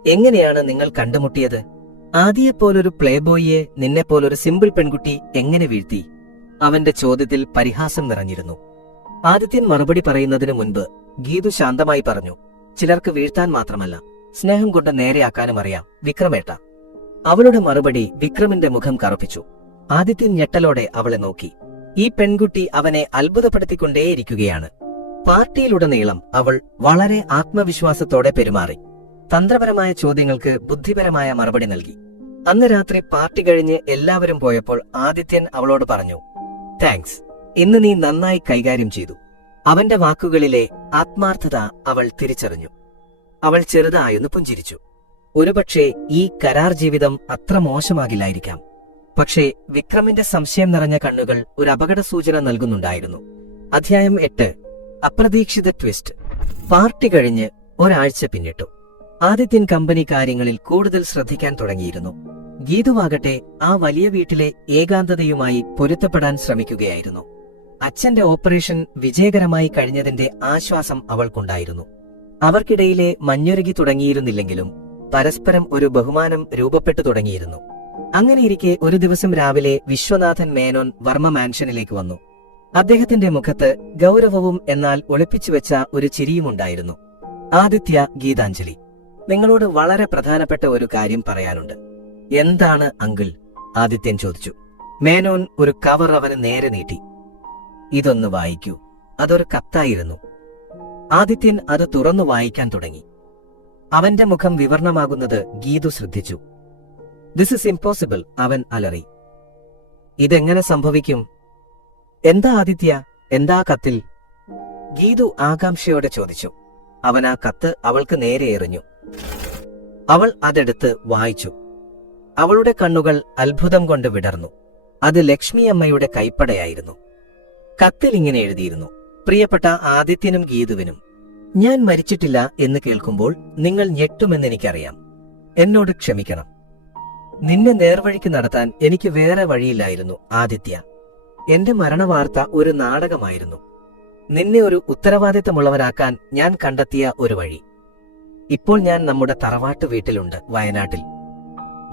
എങ്ങനെയാണ് നിങ്ങൾ കണ്ടുമുട്ടിയത്? ആദിയെപ്പോലൊരു പ്ലേബോയിയെ നിന്നെപ്പോലൊരു സിമ്പിൾ പെൺകുട്ടി എങ്ങനെ വീഴ്ത്തി? അവന്റെ ചോദ്യത്തിൽ പരിഹാസം നിറഞ്ഞിരുന്നു. ആദിത്യൻ മറുപടി പറയുന്നതിനു മുൻപ് ഗീതു ശാന്തമായി പറഞ്ഞു, ചിലർക്ക് വീഴ്ത്താൻ മാത്രമല്ല, സ്നേഹം കൊണ്ട് നേരെയാക്കാനും അറിയാം വിക്രമേട്ട. അവളുടെ മറുപടി വിക്രമിന്റെ മുഖം കറുപ്പിച്ചു. ആദിത്യൻ ഞെട്ടലോടെ അവളെ നോക്കി. ഈ പെൺകുട്ടി അവനെ അത്ഭുതപ്പെടുത്തിക്കൊണ്ടേയിരിക്കുകയാണ്. പാർട്ടിയിലുടനീളം അവൾ വളരെ ആത്മവിശ്വാസത്തോടെ പെരുമാറി. തന്ത്രപരമായ ചോദ്യങ്ങൾക്ക് ബുദ്ധിപരമായ മറുപടി നൽകി. അന്ന് രാത്രി പാർട്ടി കഴിഞ്ഞ് എല്ലാവരും പോയപ്പോൾ ആദിത്യൻ അവളോട് പറഞ്ഞു, താങ്ക്സ്, ഇന്ന് നീ നന്നായി കൈകാര്യം ചെയ്തു. അവന്റെ വാക്കുകളിലെ ആത്മാർത്ഥത അവൾ തിരിച്ചറിഞ്ഞു. അവൾ ചെറുതായൊന്ന് പുഞ്ചിരിച്ചു. ഒരുപക്ഷെ ഈ കരാർ ജീവിതം അത്ര മോശമാകില്ലായിരിക്കാം. പക്ഷേ വിക്രമിന്റെ സംശയം നിറഞ്ഞ കണ്ണുകൾ ഒരു അപകട സൂചന നൽകുന്നുണ്ടായിരുന്നു. അധ്യായം 8. അപ്രതീക്ഷിത ട്വിസ്റ്റ്. പാർട്ടി കഴിഞ്ഞ് ഒരാഴ്ച പിന്നിട്ടു. ആദിത്യൻ കമ്പനി കാര്യങ്ങളിൽ കൂടുതൽ ശ്രദ്ധിക്കാൻ തുടങ്ങിയിരുന്നു. ഗീതുവാകട്ടെ ആ വലിയ വീട്ടിലെ ഏകാന്തതയുമായി പൊരുത്തപ്പെടാൻ ശ്രമിക്കുകയായിരുന്നു. അച്ഛന്റെ ഓപ്പറേഷൻ വിജയകരമായി കഴിഞ്ഞതിന്റെ ആശ്വാസം അവൾക്കുണ്ടായിരുന്നു. അവർക്കിടയിലെ മഞ്ഞുരുകി തുടങ്ങിയിരുന്നില്ലെങ്കിലും പരസ്പരം ഒരു ബഹുമാനം രൂപപ്പെട്ടു തുടങ്ങിയിരുന്നു. അങ്ങനെയിരിക്കെ ഒരു ദിവസം രാവിലെ വിശ്വനാഥൻ മേനോൻ വർമ്മ മാൻഷനിലേക്ക് വന്നു. അദ്ദേഹത്തിന്റെ മുഖത്ത് ഗൗരവവും എന്നാൽ ഒളിപ്പിച്ചുവെച്ച ഒരു ചിരിയുമുണ്ടായിരുന്നു. ആദിത്യ, ഗീതാഞ്ജലി, നിങ്ങളോട് വളരെ പ്രധാനപ്പെട്ട ഒരു കാര്യം പറയാനുണ്ട്. എന്താണ് അങ്കിൾ? ആദിത്യൻ ചോദിച്ചു. മേനോൻ ഒരു കവർ അവന് നേരെ നീട്ടി. ഇതൊന്ന് വായിക്കൂ. അതൊരു കത്തായിരുന്നു. ആദിത്യൻ അത് തുറന്നു വായിക്കാൻ തുടങ്ങി. അവന്റെ മുഖം വിവർണമാകുന്നത് ഗീതു ശ്രദ്ധിച്ചു. ദിസ് ഇസ് ഇംപോസിബിൾ, അവൻ അലറി. ഇതെങ്ങനെ സംഭവിക്കും? എന്താ ആദിത്യ, എന്താ കത്തിൽ? ഗീതു ആകാംക്ഷയോടെ ചോദിച്ചു. അവൻ ആ കത്ത് അവൾക്ക് നേരെ എറിഞ്ഞു. അവൾ അതെടുത്ത് വായിച്ചു. അവളുടെ കണ്ണുകൾ അത്ഭുതം കൊണ്ട് വിടർന്നു. അത് ലക്ഷ്മി അമ്മയുടെ കൈപ്പടയായിരുന്നു. കത്തിൽ ഇങ്ങനെ എഴുതിയിരുന്നു: പ്രിയപ്പെട്ട ആദിത്യനും ഗീതുവിനും, ഞാൻ മരിച്ചിട്ടില്ല എന്ന് കേൾക്കുമ്പോൾ നിങ്ങൾ ഞെട്ടുമെന്നെനിക്കറിയാം. എന്നോട് ക്ഷമിക്കണം. നിന്നെ നേർവഴിക്ക് നടത്താൻ എനിക്ക് വേറെ വഴിയില്ലായിരുന്നു ആദിത്യ. എന്റെ മരണവാർത്ത ഒരു നാടകമായിരുന്നു. നിന്നെ ഒരു ഉത്തരവാദിത്തമുള്ളവരാക്കാൻ ഞാൻ കണ്ടെത്തിയ ഒരു വഴി. ഇപ്പോൾ ഞാൻ നമ്മുടെ തറവാട്ട് വീട്ടിലുണ്ട്, വയനാട്ടിൽ.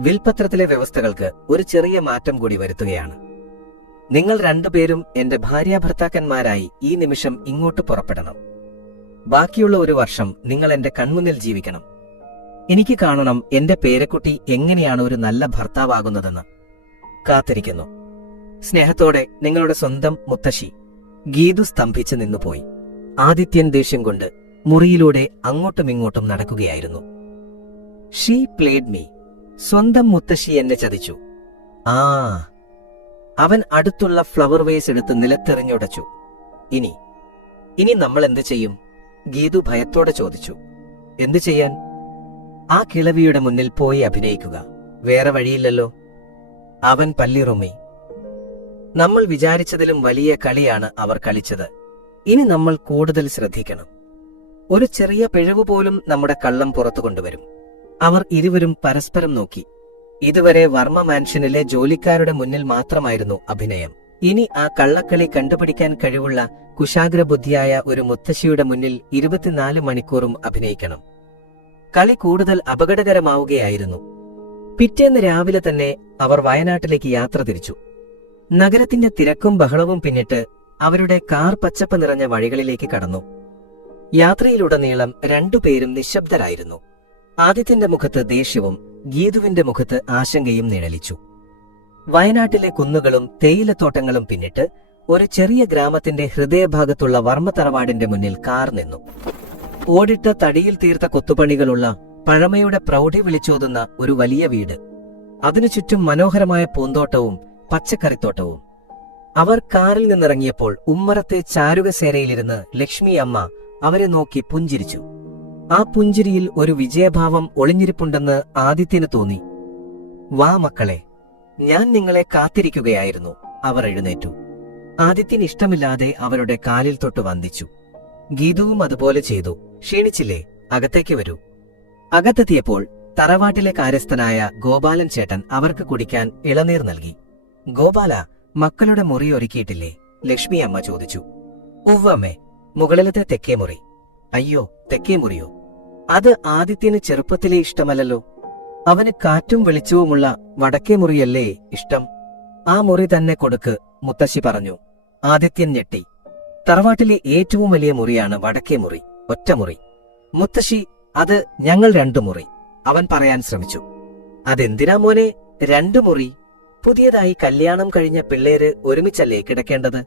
വിൽപത്രത്തിലെ വ്യവസ്ഥകൾക്ക് ഒരു ചെറിയ മാറ്റം കൂടി വരുത്തുകയാണ്. നിങ്ങൾ രണ്ടുപേരും എന്റെ ഭാര്യാഭർത്താക്കന്മാരായി ഈ നിമിഷം ഇങ്ങോട്ട് പുറപ്പെടണം. ബാക്കിയുള്ള ഒരു വർഷം നിങ്ങൾ എന്റെ കൺമുന്നിൽ ജീവിക്കണം. എനിക്ക് കാണണം എന്റെ പേരക്കുട്ടി എങ്ങനെയാണ് ഒരു നല്ല ഭർത്താവാകുന്നതെന്ന്. കാത്തിരിക്കുന്നു. സ്നേഹത്തോടെ, നിങ്ങളുടെ സ്വന്തം മുത്തശ്ശി. ഗീതു സ്തംഭിച്ചു നിന്നുപോയി. ആദിത്യൻ ദേഷ്യം കൊണ്ട് മുറിയിലൂടെ അങ്ങോട്ടും ഇങ്ങോട്ടും നടക്കുകയായിരുന്നു. She played me. സ്വന്തം മുത്തശ്ശി എന്നെ ചതിച്ചു. ആ. അവൻ അടുത്തുള്ള ഫ്ലവർ വേസ് എടുത്ത് നിലത്തെറിഞ്ഞുടച്ചു. ഇനി നമ്മൾ എന്ത് ചെയ്യും? ഗീതു ഭയത്തോടെ ചോദിച്ചു. എന്തു ചെയ്യാൻ? ആ കിളവിയുടെ മുന്നിൽ പോയി അഭിനയിക്കുക. വേറെ വഴിയില്ലല്ലോ. അവൻ പല്ലിറുമ്മി. നമ്മൾ വിചാരിച്ചതിലും വലിയ കളിയാണ് അവർ കളിച്ചത്. ഇനി നമ്മൾ കൂടുതൽ ശ്രദ്ധിക്കണം. ഒരു ചെറിയ പിഴവ് പോലും നമ്മുടെ കള്ളം പുറത്തു കൊണ്ടുവരും. അവർ ഇരുവരും പരസ്പരം നോക്കി. ഇതുവരെ വർമ്മ മാൻഷനിലെ ജോലിക്കാരുടെ മുന്നിൽ മാത്രമായിരുന്നു അഭിനയം. ഇനി ആ കള്ളക്കളി കണ്ടുപിടിക്കാൻ കഴിവുള്ള കുശാഗ്രബുദ്ധിയായ ഒരു മുത്തശ്ശിയുടെ മുന്നിൽ 24 മണിക്കൂറും അഭിനയിക്കണം. കളി കൂടുതൽ അപകടകരമാവുകയായിരുന്നു. പിറ്റേന്ന് രാവിലെ തന്നെ അവർ വയനാട്ടിലേക്ക് യാത്ര തിരിച്ചു. നഗരത്തിന്റെ തിരക്കും ബഹളവും പിന്നിട്ട് അവരുടെ കാർ പച്ചപ്പ് നിറഞ്ഞ വഴികളിലേക്ക് കടന്നു. യാത്രയിലുടനീളം രണ്ടുപേരും നിശബ്ദരായിരുന്നു. ആദിത്യന്റെ മുഖത്ത് ദേഷ്യവും ഗീതുവിന്റെ മുഖത്ത് ആശങ്കയും നിഴലിച്ചു. വയനാട്ടിലെ കുന്നുകളും തേയിലത്തോട്ടങ്ങളും പിന്നിട്ട് ഒരു ചെറിയ ഗ്രാമത്തിന്റെ ഹൃദയഭാഗത്തുള്ള വർമ്മ തറവാടിന്റെ മുന്നിൽ കാർ നിന്നു. ഓടിട്ട തടിയിൽ തീർത്ത കൊത്തുപണികളുള്ള പഴമയുടെ പ്രൗഢി വിളിച്ചോതുന്ന ഒരു വലിയ വീട്. അതിനു ചുറ്റും മനോഹരമായ പൂന്തോട്ടവും പച്ചക്കറിത്തോട്ടവും. അവർ കാറിൽ നിന്നിറങ്ങിയപ്പോൾ ഉമ്മറത്തെ ചാരുകസേരയിലിരുന്ന് ലക്ഷ്മി അമ്മ അവരെ നോക്കി പുഞ്ചിരിച്ചു. ആ പുഞ്ചിരിയിൽ ഒരു വിജയഭാവം ഒളിഞ്ഞിരിപ്പുണ്ടെന്ന് ആദിത്യന് തോന്നി. വാ മക്കളെ, ഞാൻ നിങ്ങളെ കാത്തിരിക്കുകയായിരുന്നു. അവർ എഴുന്നേറ്റു. ആദിത്യന് ഇഷ്ടമില്ലാതെ അവരുടെ കാലിൽ തൊട്ട് വന്ദിച്ചു. ഗീതുവും അതുപോലെ ചെയ്തു. ക്ഷീണിച്ചില്ലേ? അകത്തേക്ക് വരൂ. അകത്തെത്തിയപ്പോൾ തറവാട്ടിലെ കാര്യസ്ഥനായ ഗോപാലൻ ചേട്ടൻ അവർക്ക് കുടിക്കാൻ ഇളനീർ നൽകി. ഗോപാല, മക്കളുടെ മുറി ഒരുക്കിയിട്ടില്ലേ? ലക്ഷ്മി അമ്മ ചോദിച്ചു. ഉവ്വമ്മേ, മുകളിലത്തെ തെക്കേ മുറി. അയ്യോ, തെക്കേ മുറിയോ? അത് ആദിത്യന് ചെറുപ്പത്തിലേ ഇഷ്ടമല്ലല്ലോ. അവന് കാറ്റും വെളിച്ചവുമുള്ള വടക്കേ മുറിയല്ലേ ഇഷ്ടം. ആ മുറി തന്നെ കൊടുക്ക്, മുത്തശ്ശി പറഞ്ഞു. ആദിത്യൻ ഞെട്ടി. തറവാട്ടിലെ ഏറ്റവും വലിയ മുറിയാണ് വടക്കേ മുറി, ഒറ്റമുറി. മുത്തശ്ശി, അത് ഞങ്ങൾ 2 മുറി, അവൻ പറയാൻ ശ്രമിച്ചു. അതെന്തിനാ മോനെ 2 മുറി? പുതിയതായി കല്യാണം കഴിഞ്ഞ പിള്ളേര് ഒരുമിച്ചല്ലേ കിടക്കേണ്ടത്?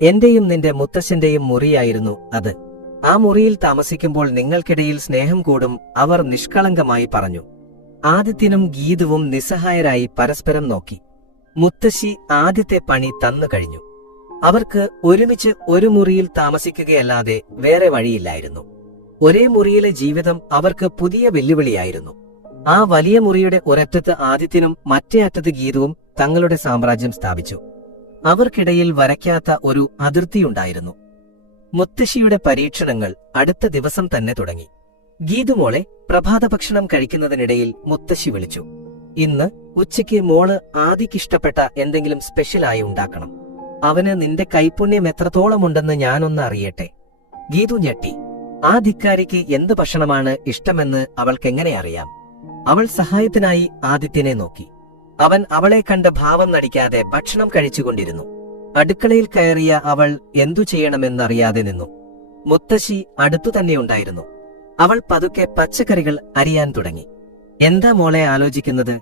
എന്റെയും നിന്റെ മുത്തശ്ശന്റെയും മുറിയായിരുന്നു അത്. ആ മുറിയിൽ താമസിക്കുമ്പോൾ നിങ്ങൾക്കിടയിൽ സ്നേഹം കൂടും, അവർ നിഷ്കളങ്കമായി പറഞ്ഞു. ആദിത്യനും ഗീതുവും നിസ്സഹായരായി പരസ്പരം നോക്കി. മുത്തശ്ശി ആദ്യത്തെ പണി തന്നു കഴിഞ്ഞു. അവർക്ക് ഒരുമിച്ച് ഒരു മുറിയിൽ താമസിക്കുകയല്ലാതെ വേറെ വഴിയില്ലായിരുന്നു. ഒരേ മുറിയിലെ ജീവിതം അവർക്ക് പുതിയ വെല്ലുവിളിയായിരുന്നു. ആ വലിയ മുറിയുടെ ഒരറ്റത്ത് ആദിത്യനും മറ്റേ അറ്റത്ത് ഗീതുവും തങ്ങളുടെ സാമ്രാജ്യം സ്ഥാപിച്ചു. അവർക്കിടയിൽ വരയ്ക്കാത്ത ഒരു അതിർത്തിയുണ്ടായിരുന്നു. മുത്തശ്ശിയുടെ പരീക്ഷണങ്ങൾ അടുത്ത ദിവസം തന്നെ തുടങ്ങി. ഗീതുമോളെ പ്രഭാത ഭക്ഷണം കഴിക്കുന്നതിനിടയിൽ മുത്തശ്ശി വിളിച്ചു. ഇന്ന് ഉച്ചയ്ക്ക് മോള് ആദിക്കിഷ്ടപ്പെട്ട എന്തെങ്കിലും സ്പെഷ്യലായി ഉണ്ടാക്കണം. അവന് നിന്റെ കൈപുണ്യം എത്രത്തോളമുണ്ടെന്ന് ഞാനൊന്ന് അറിയട്ടെ. ഗീതു ഞെട്ടി. ആ ധിക്കാരിക്ക് എന്ത് ഭക്ഷണമാണ് ഇഷ്ടമെന്ന് അവൾക്കെങ്ങനെ അറിയാം? അവൾ സഹായത്തിനായി ആദിത്യനെ നോക്കി. അവൻ അവളെ കണ്ട് ഭാവം നടിക്കാതെ ഭക്ഷണം കഴിച്ചുകൊണ്ടിരുന്നു. അടുക്കളയിൽ കയറിയ അവൾ എന്തു ചെയ്യണമെന്നറിയാതെ നിന്നു. മുത്തശ്ശി അടുത്തു തന്നെയുണ്ടായിരുന്നു. അവൾ പതുക്കെ പച്ചക്കറികൾ അരിയാൻ തുടങ്ങി. എന്താ മോളെ ആലോചിക്കുന്നത്?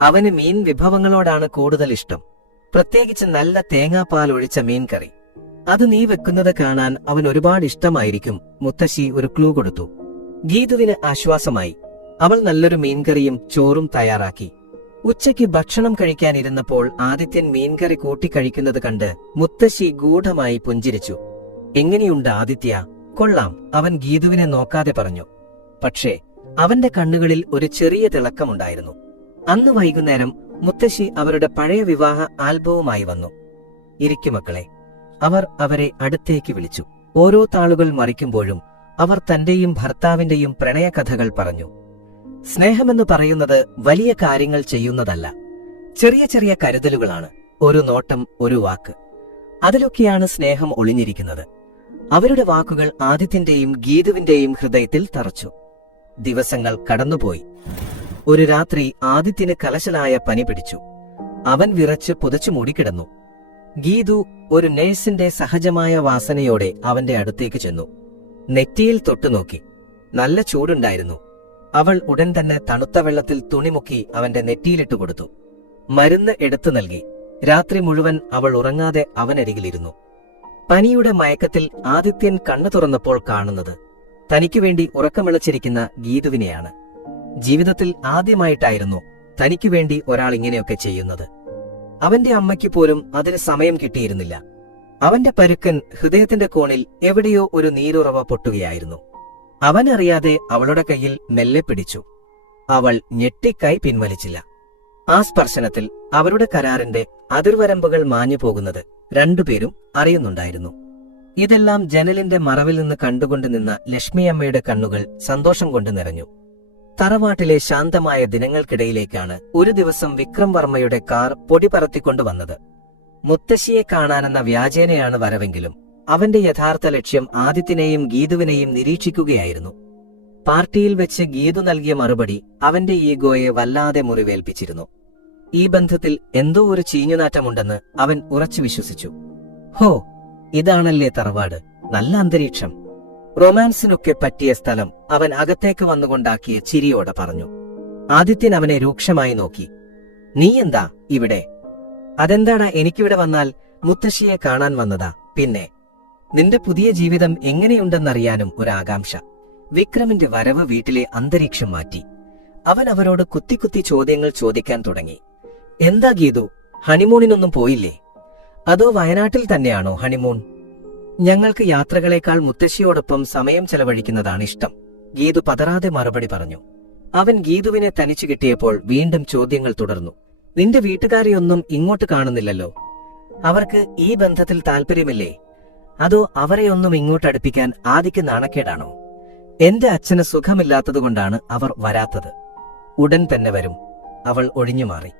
അവന് മീൻ വിഭവങ്ങളോടാണ് കൂടുതൽ ഇഷ്ടം, പ്രത്യേകിച്ച് നല്ല തേങ്ങാപ്പാൽ ഒഴിച്ച മീൻ കറി. അത് നീ വെക്കുന്നത് കാണാൻ അവൻ ഒരുപാട് ഇഷ്ടമായിരിക്കും. മുത്തശ്ശി ഒരു ക്ലൂ കൊടുത്തു. ഗീതുവിന് ആശ്വാസമായി. അവൾ നല്ലൊരു മീൻകറിയും ചോറും തയ്യാറാക്കി. ഉച്ചയ്ക്ക് ഭക്ഷണം കഴിക്കാനിരുന്നപ്പോൾ ആദിത്യൻ മീൻകറി കൂട്ടിക്കഴിക്കുന്നത് കണ്ട് മുത്തശ്ശി ഗൂഢമായി പുഞ്ചിരിച്ചു. എങ്ങനെയുണ്ട് ആദിത്യ? കൊള്ളാം, അവൻ ഗീതുവിനെ നോക്കാതെ പറഞ്ഞു. പക്ഷേ അവന്റെ കണ്ണുകളിൽ ഒരു ചെറിയ തിളക്കമുണ്ടായിരുന്നു. അന്ന് വൈകുന്നേരം മുത്തശ്ശി അവരുടെ പഴയ വിവാഹ ആൽബവുമായി വന്നു. ഇരിക്കു മക്കളെ, അവർ അവരെ അടുത്തേക്ക് വിളിച്ചു. ഓരോ താളുകൾ മറിക്കുമ്പോഴും അവർ തന്റെയും ഭർത്താവിന്റെയും പ്രണയകഥകൾ പറഞ്ഞു. സ്നേഹമെന്ന് പറയുന്നത് വലിയ കാര്യങ്ങൾ ചെയ്യുന്നതല്ല, ചെറിയ ചെറിയ കരുതലുകളാണ്. ഒരു നോട്ടം, ഒരു വാക്ക്, അതിലൊക്കെയാണ് സ്നേഹം ഒളിഞ്ഞിരിക്കുന്നത്. അവരുടെ വാക്കുകൾ ആദിത്യന്റെയും ഗീതുവിന്റെയും ഹൃദയത്തിൽ തറച്ചു. ദിവസങ്ങൾ കടന്നുപോയി. ഒരു രാത്രി ആദിത്യന് കലശലായ പനി പിടിച്ചു. അവൻ വിറച്ച് പുതച്ചു മൂടിക്കിടന്നു. ഗീതു ഒരു നേഴ്സിന്റെ സഹജമായ വാസനയോടെ അവന്റെ അടുത്തേക്ക് ചെന്നു. നെറ്റിയിൽ തൊട്ടുനോക്കി. നല്ല ചൂടുണ്ടായിരുന്നു. അവൾ ഉടൻ തന്നെ തണുത്ത വെള്ളത്തിൽ തുണിമുക്കി അവന്റെ നെറ്റിയിലിട്ടു കൊടുത്തു. മരുന്ന് എടുത്തു നൽകി. രാത്രി മുഴുവൻ അവൾ ഉറങ്ങാതെ അവനരികിലിരുന്നു. പനിയുടെ മയക്കത്തിൽ ആദിത്യൻ കണ്ണു തുറന്നപ്പോൾ കാണുന്നത് തനിക്കു വേണ്ടി ഉറക്കമിളച്ചിരിക്കുന്ന ഗീതുവിനെയാണ്. ജീവിതത്തിൽ ആദ്യമായിട്ടായിരുന്നു തനിക്കു വേണ്ടി ഒരാൾ ഇങ്ങനെയൊക്കെ ചെയ്യുന്നത്. അവന്റെ അമ്മയ്ക്ക് പോലും അതിന് സമയം കിട്ടിയിരുന്നില്ല. അവന്റെ പരുക്കൻ ഹൃദയത്തിന്റെ കോണിൽ എവിടെയോ ഒരു നീരുറവ പൊട്ടുകയായിരുന്നു. അവനറിയാതെ അവളുടെ കയ്യിൽ മെല്ലെ പിടിച്ചു. അവൾ ഞെട്ടിക്കൈ പിൻവലിച്ചില്ല. ആ സ്പർശനത്തിൽ അവരുടെ കരാറിന്റെ അതിർവരമ്പുകൾ മാഞ്ഞു പോകുന്നത് രണ്ടുപേരും അറിയുന്നുണ്ടായിരുന്നു. ഇതെല്ലാം ജനലിന്റെ മറവിൽ നിന്ന് കണ്ടുകൊണ്ട് നിന്ന ലക്ഷ്മിയമ്മയുടെ കണ്ണുകൾ സന്തോഷം കൊണ്ട് നിറഞ്ഞു. തറവാട്ടിലെ ശാന്തമായ ദിനങ്ങൾക്കിടയിലേക്കാണ് ഒരു ദിവസം വിക്രം വർമ്മയുടെ കാർ പൊടി പറത്തിക്കൊണ്ടുവന്നത്. മുത്തശ്ശിയെ കാണാനെന്ന വ്യാജേനയാണ് വരവെങ്കിലും അവന്റെ യഥാർത്ഥ ലക്ഷ്യം ആദിത്യനെയും ഗീതുവിനെയും നിരീക്ഷിക്കുകയായിരുന്നു. പാർട്ടിയിൽ വെച്ച് ഗീതു നൽകിയ മറുപടി അവന്റെ ഈഗോയെ വല്ലാതെ മുറിവേൽപ്പിച്ചിരുന്നു. ഈ ബന്ധത്തിൽ എന്തോ ഒരു ചീഞ്ഞുനാറ്റമുണ്ടെന്ന് അവൻ ഉറച്ചു വിശ്വസിച്ചു. ഹോ, ഇതാണല്ലേ തറവാട്, നല്ല അന്തരീക്ഷം, റൊമാൻസിനൊക്കെ പറ്റിയ സ്ഥലം, അവൻ അകത്തേക്ക് വന്നുകൊണ്ടാക്കിയ ചിരിയോടെ പറഞ്ഞു. ആദിത്യൻ അവനെ രൂക്ഷമായി നോക്കി. നീ എന്താ ഇവിടെ? അതെന്താടാ, എനിക്കിവിടെ വന്നാൽ മുത്തശ്ശിയെ കാണാൻ വന്നതാ. പിന്നെ നിന്റെ പുതിയ ജീവിതം എങ്ങനെയുണ്ടെന്നറിയാനും ഒരാകാംക്ഷ. വിക്രമിന്റെ വരവ് വീട്ടിലെ അന്തരീക്ഷം മാറ്റി. അവൻ അവരോട് കുത്തി ചോദ്യങ്ങൾ ചോദിക്കാൻ തുടങ്ങി. എന്താ ഗീതു, ഹണിമൂണിനൊന്നും പോയില്ലേ? അതോ വയനാട്ടിൽ തന്നെയാണോ ഹണിമൂൺ? ഞങ്ങൾക്ക് യാത്രകളേക്കാൾ മുത്തശ്ശിയോടൊപ്പം സമയം ചെലവഴിക്കുന്നതാണ് ഇഷ്ടം, ഗീതു പതറാതെ മറുപടി പറഞ്ഞു. അവൻ ഗീതുവിനെ തനിച്ചു കിട്ടിയപ്പോൾ വീണ്ടും ചോദ്യങ്ങൾ തുടർന്നു. നിന്റെ വീട്ടുകാരെയൊന്നും ഇങ്ങോട്ട് കാണുന്നില്ലല്ലോ. അവർക്ക് ഈ ബന്ധത്തിൽ താല്പര്യമില്ലേ? അതോ അവരെയൊന്നും ഇങ്ങോട്ടടുപ്പിക്കാൻ ആദിക്ക് നാണക്കേടാണോ? എന്റെ അച്ഛന് സുഖമില്ലാത്തതുകൊണ്ടാണ് അവർ വരാത്തത്. ഉടൻ തന്നെ വരും. അവൾ ഒഴിഞ്ഞുമാറി.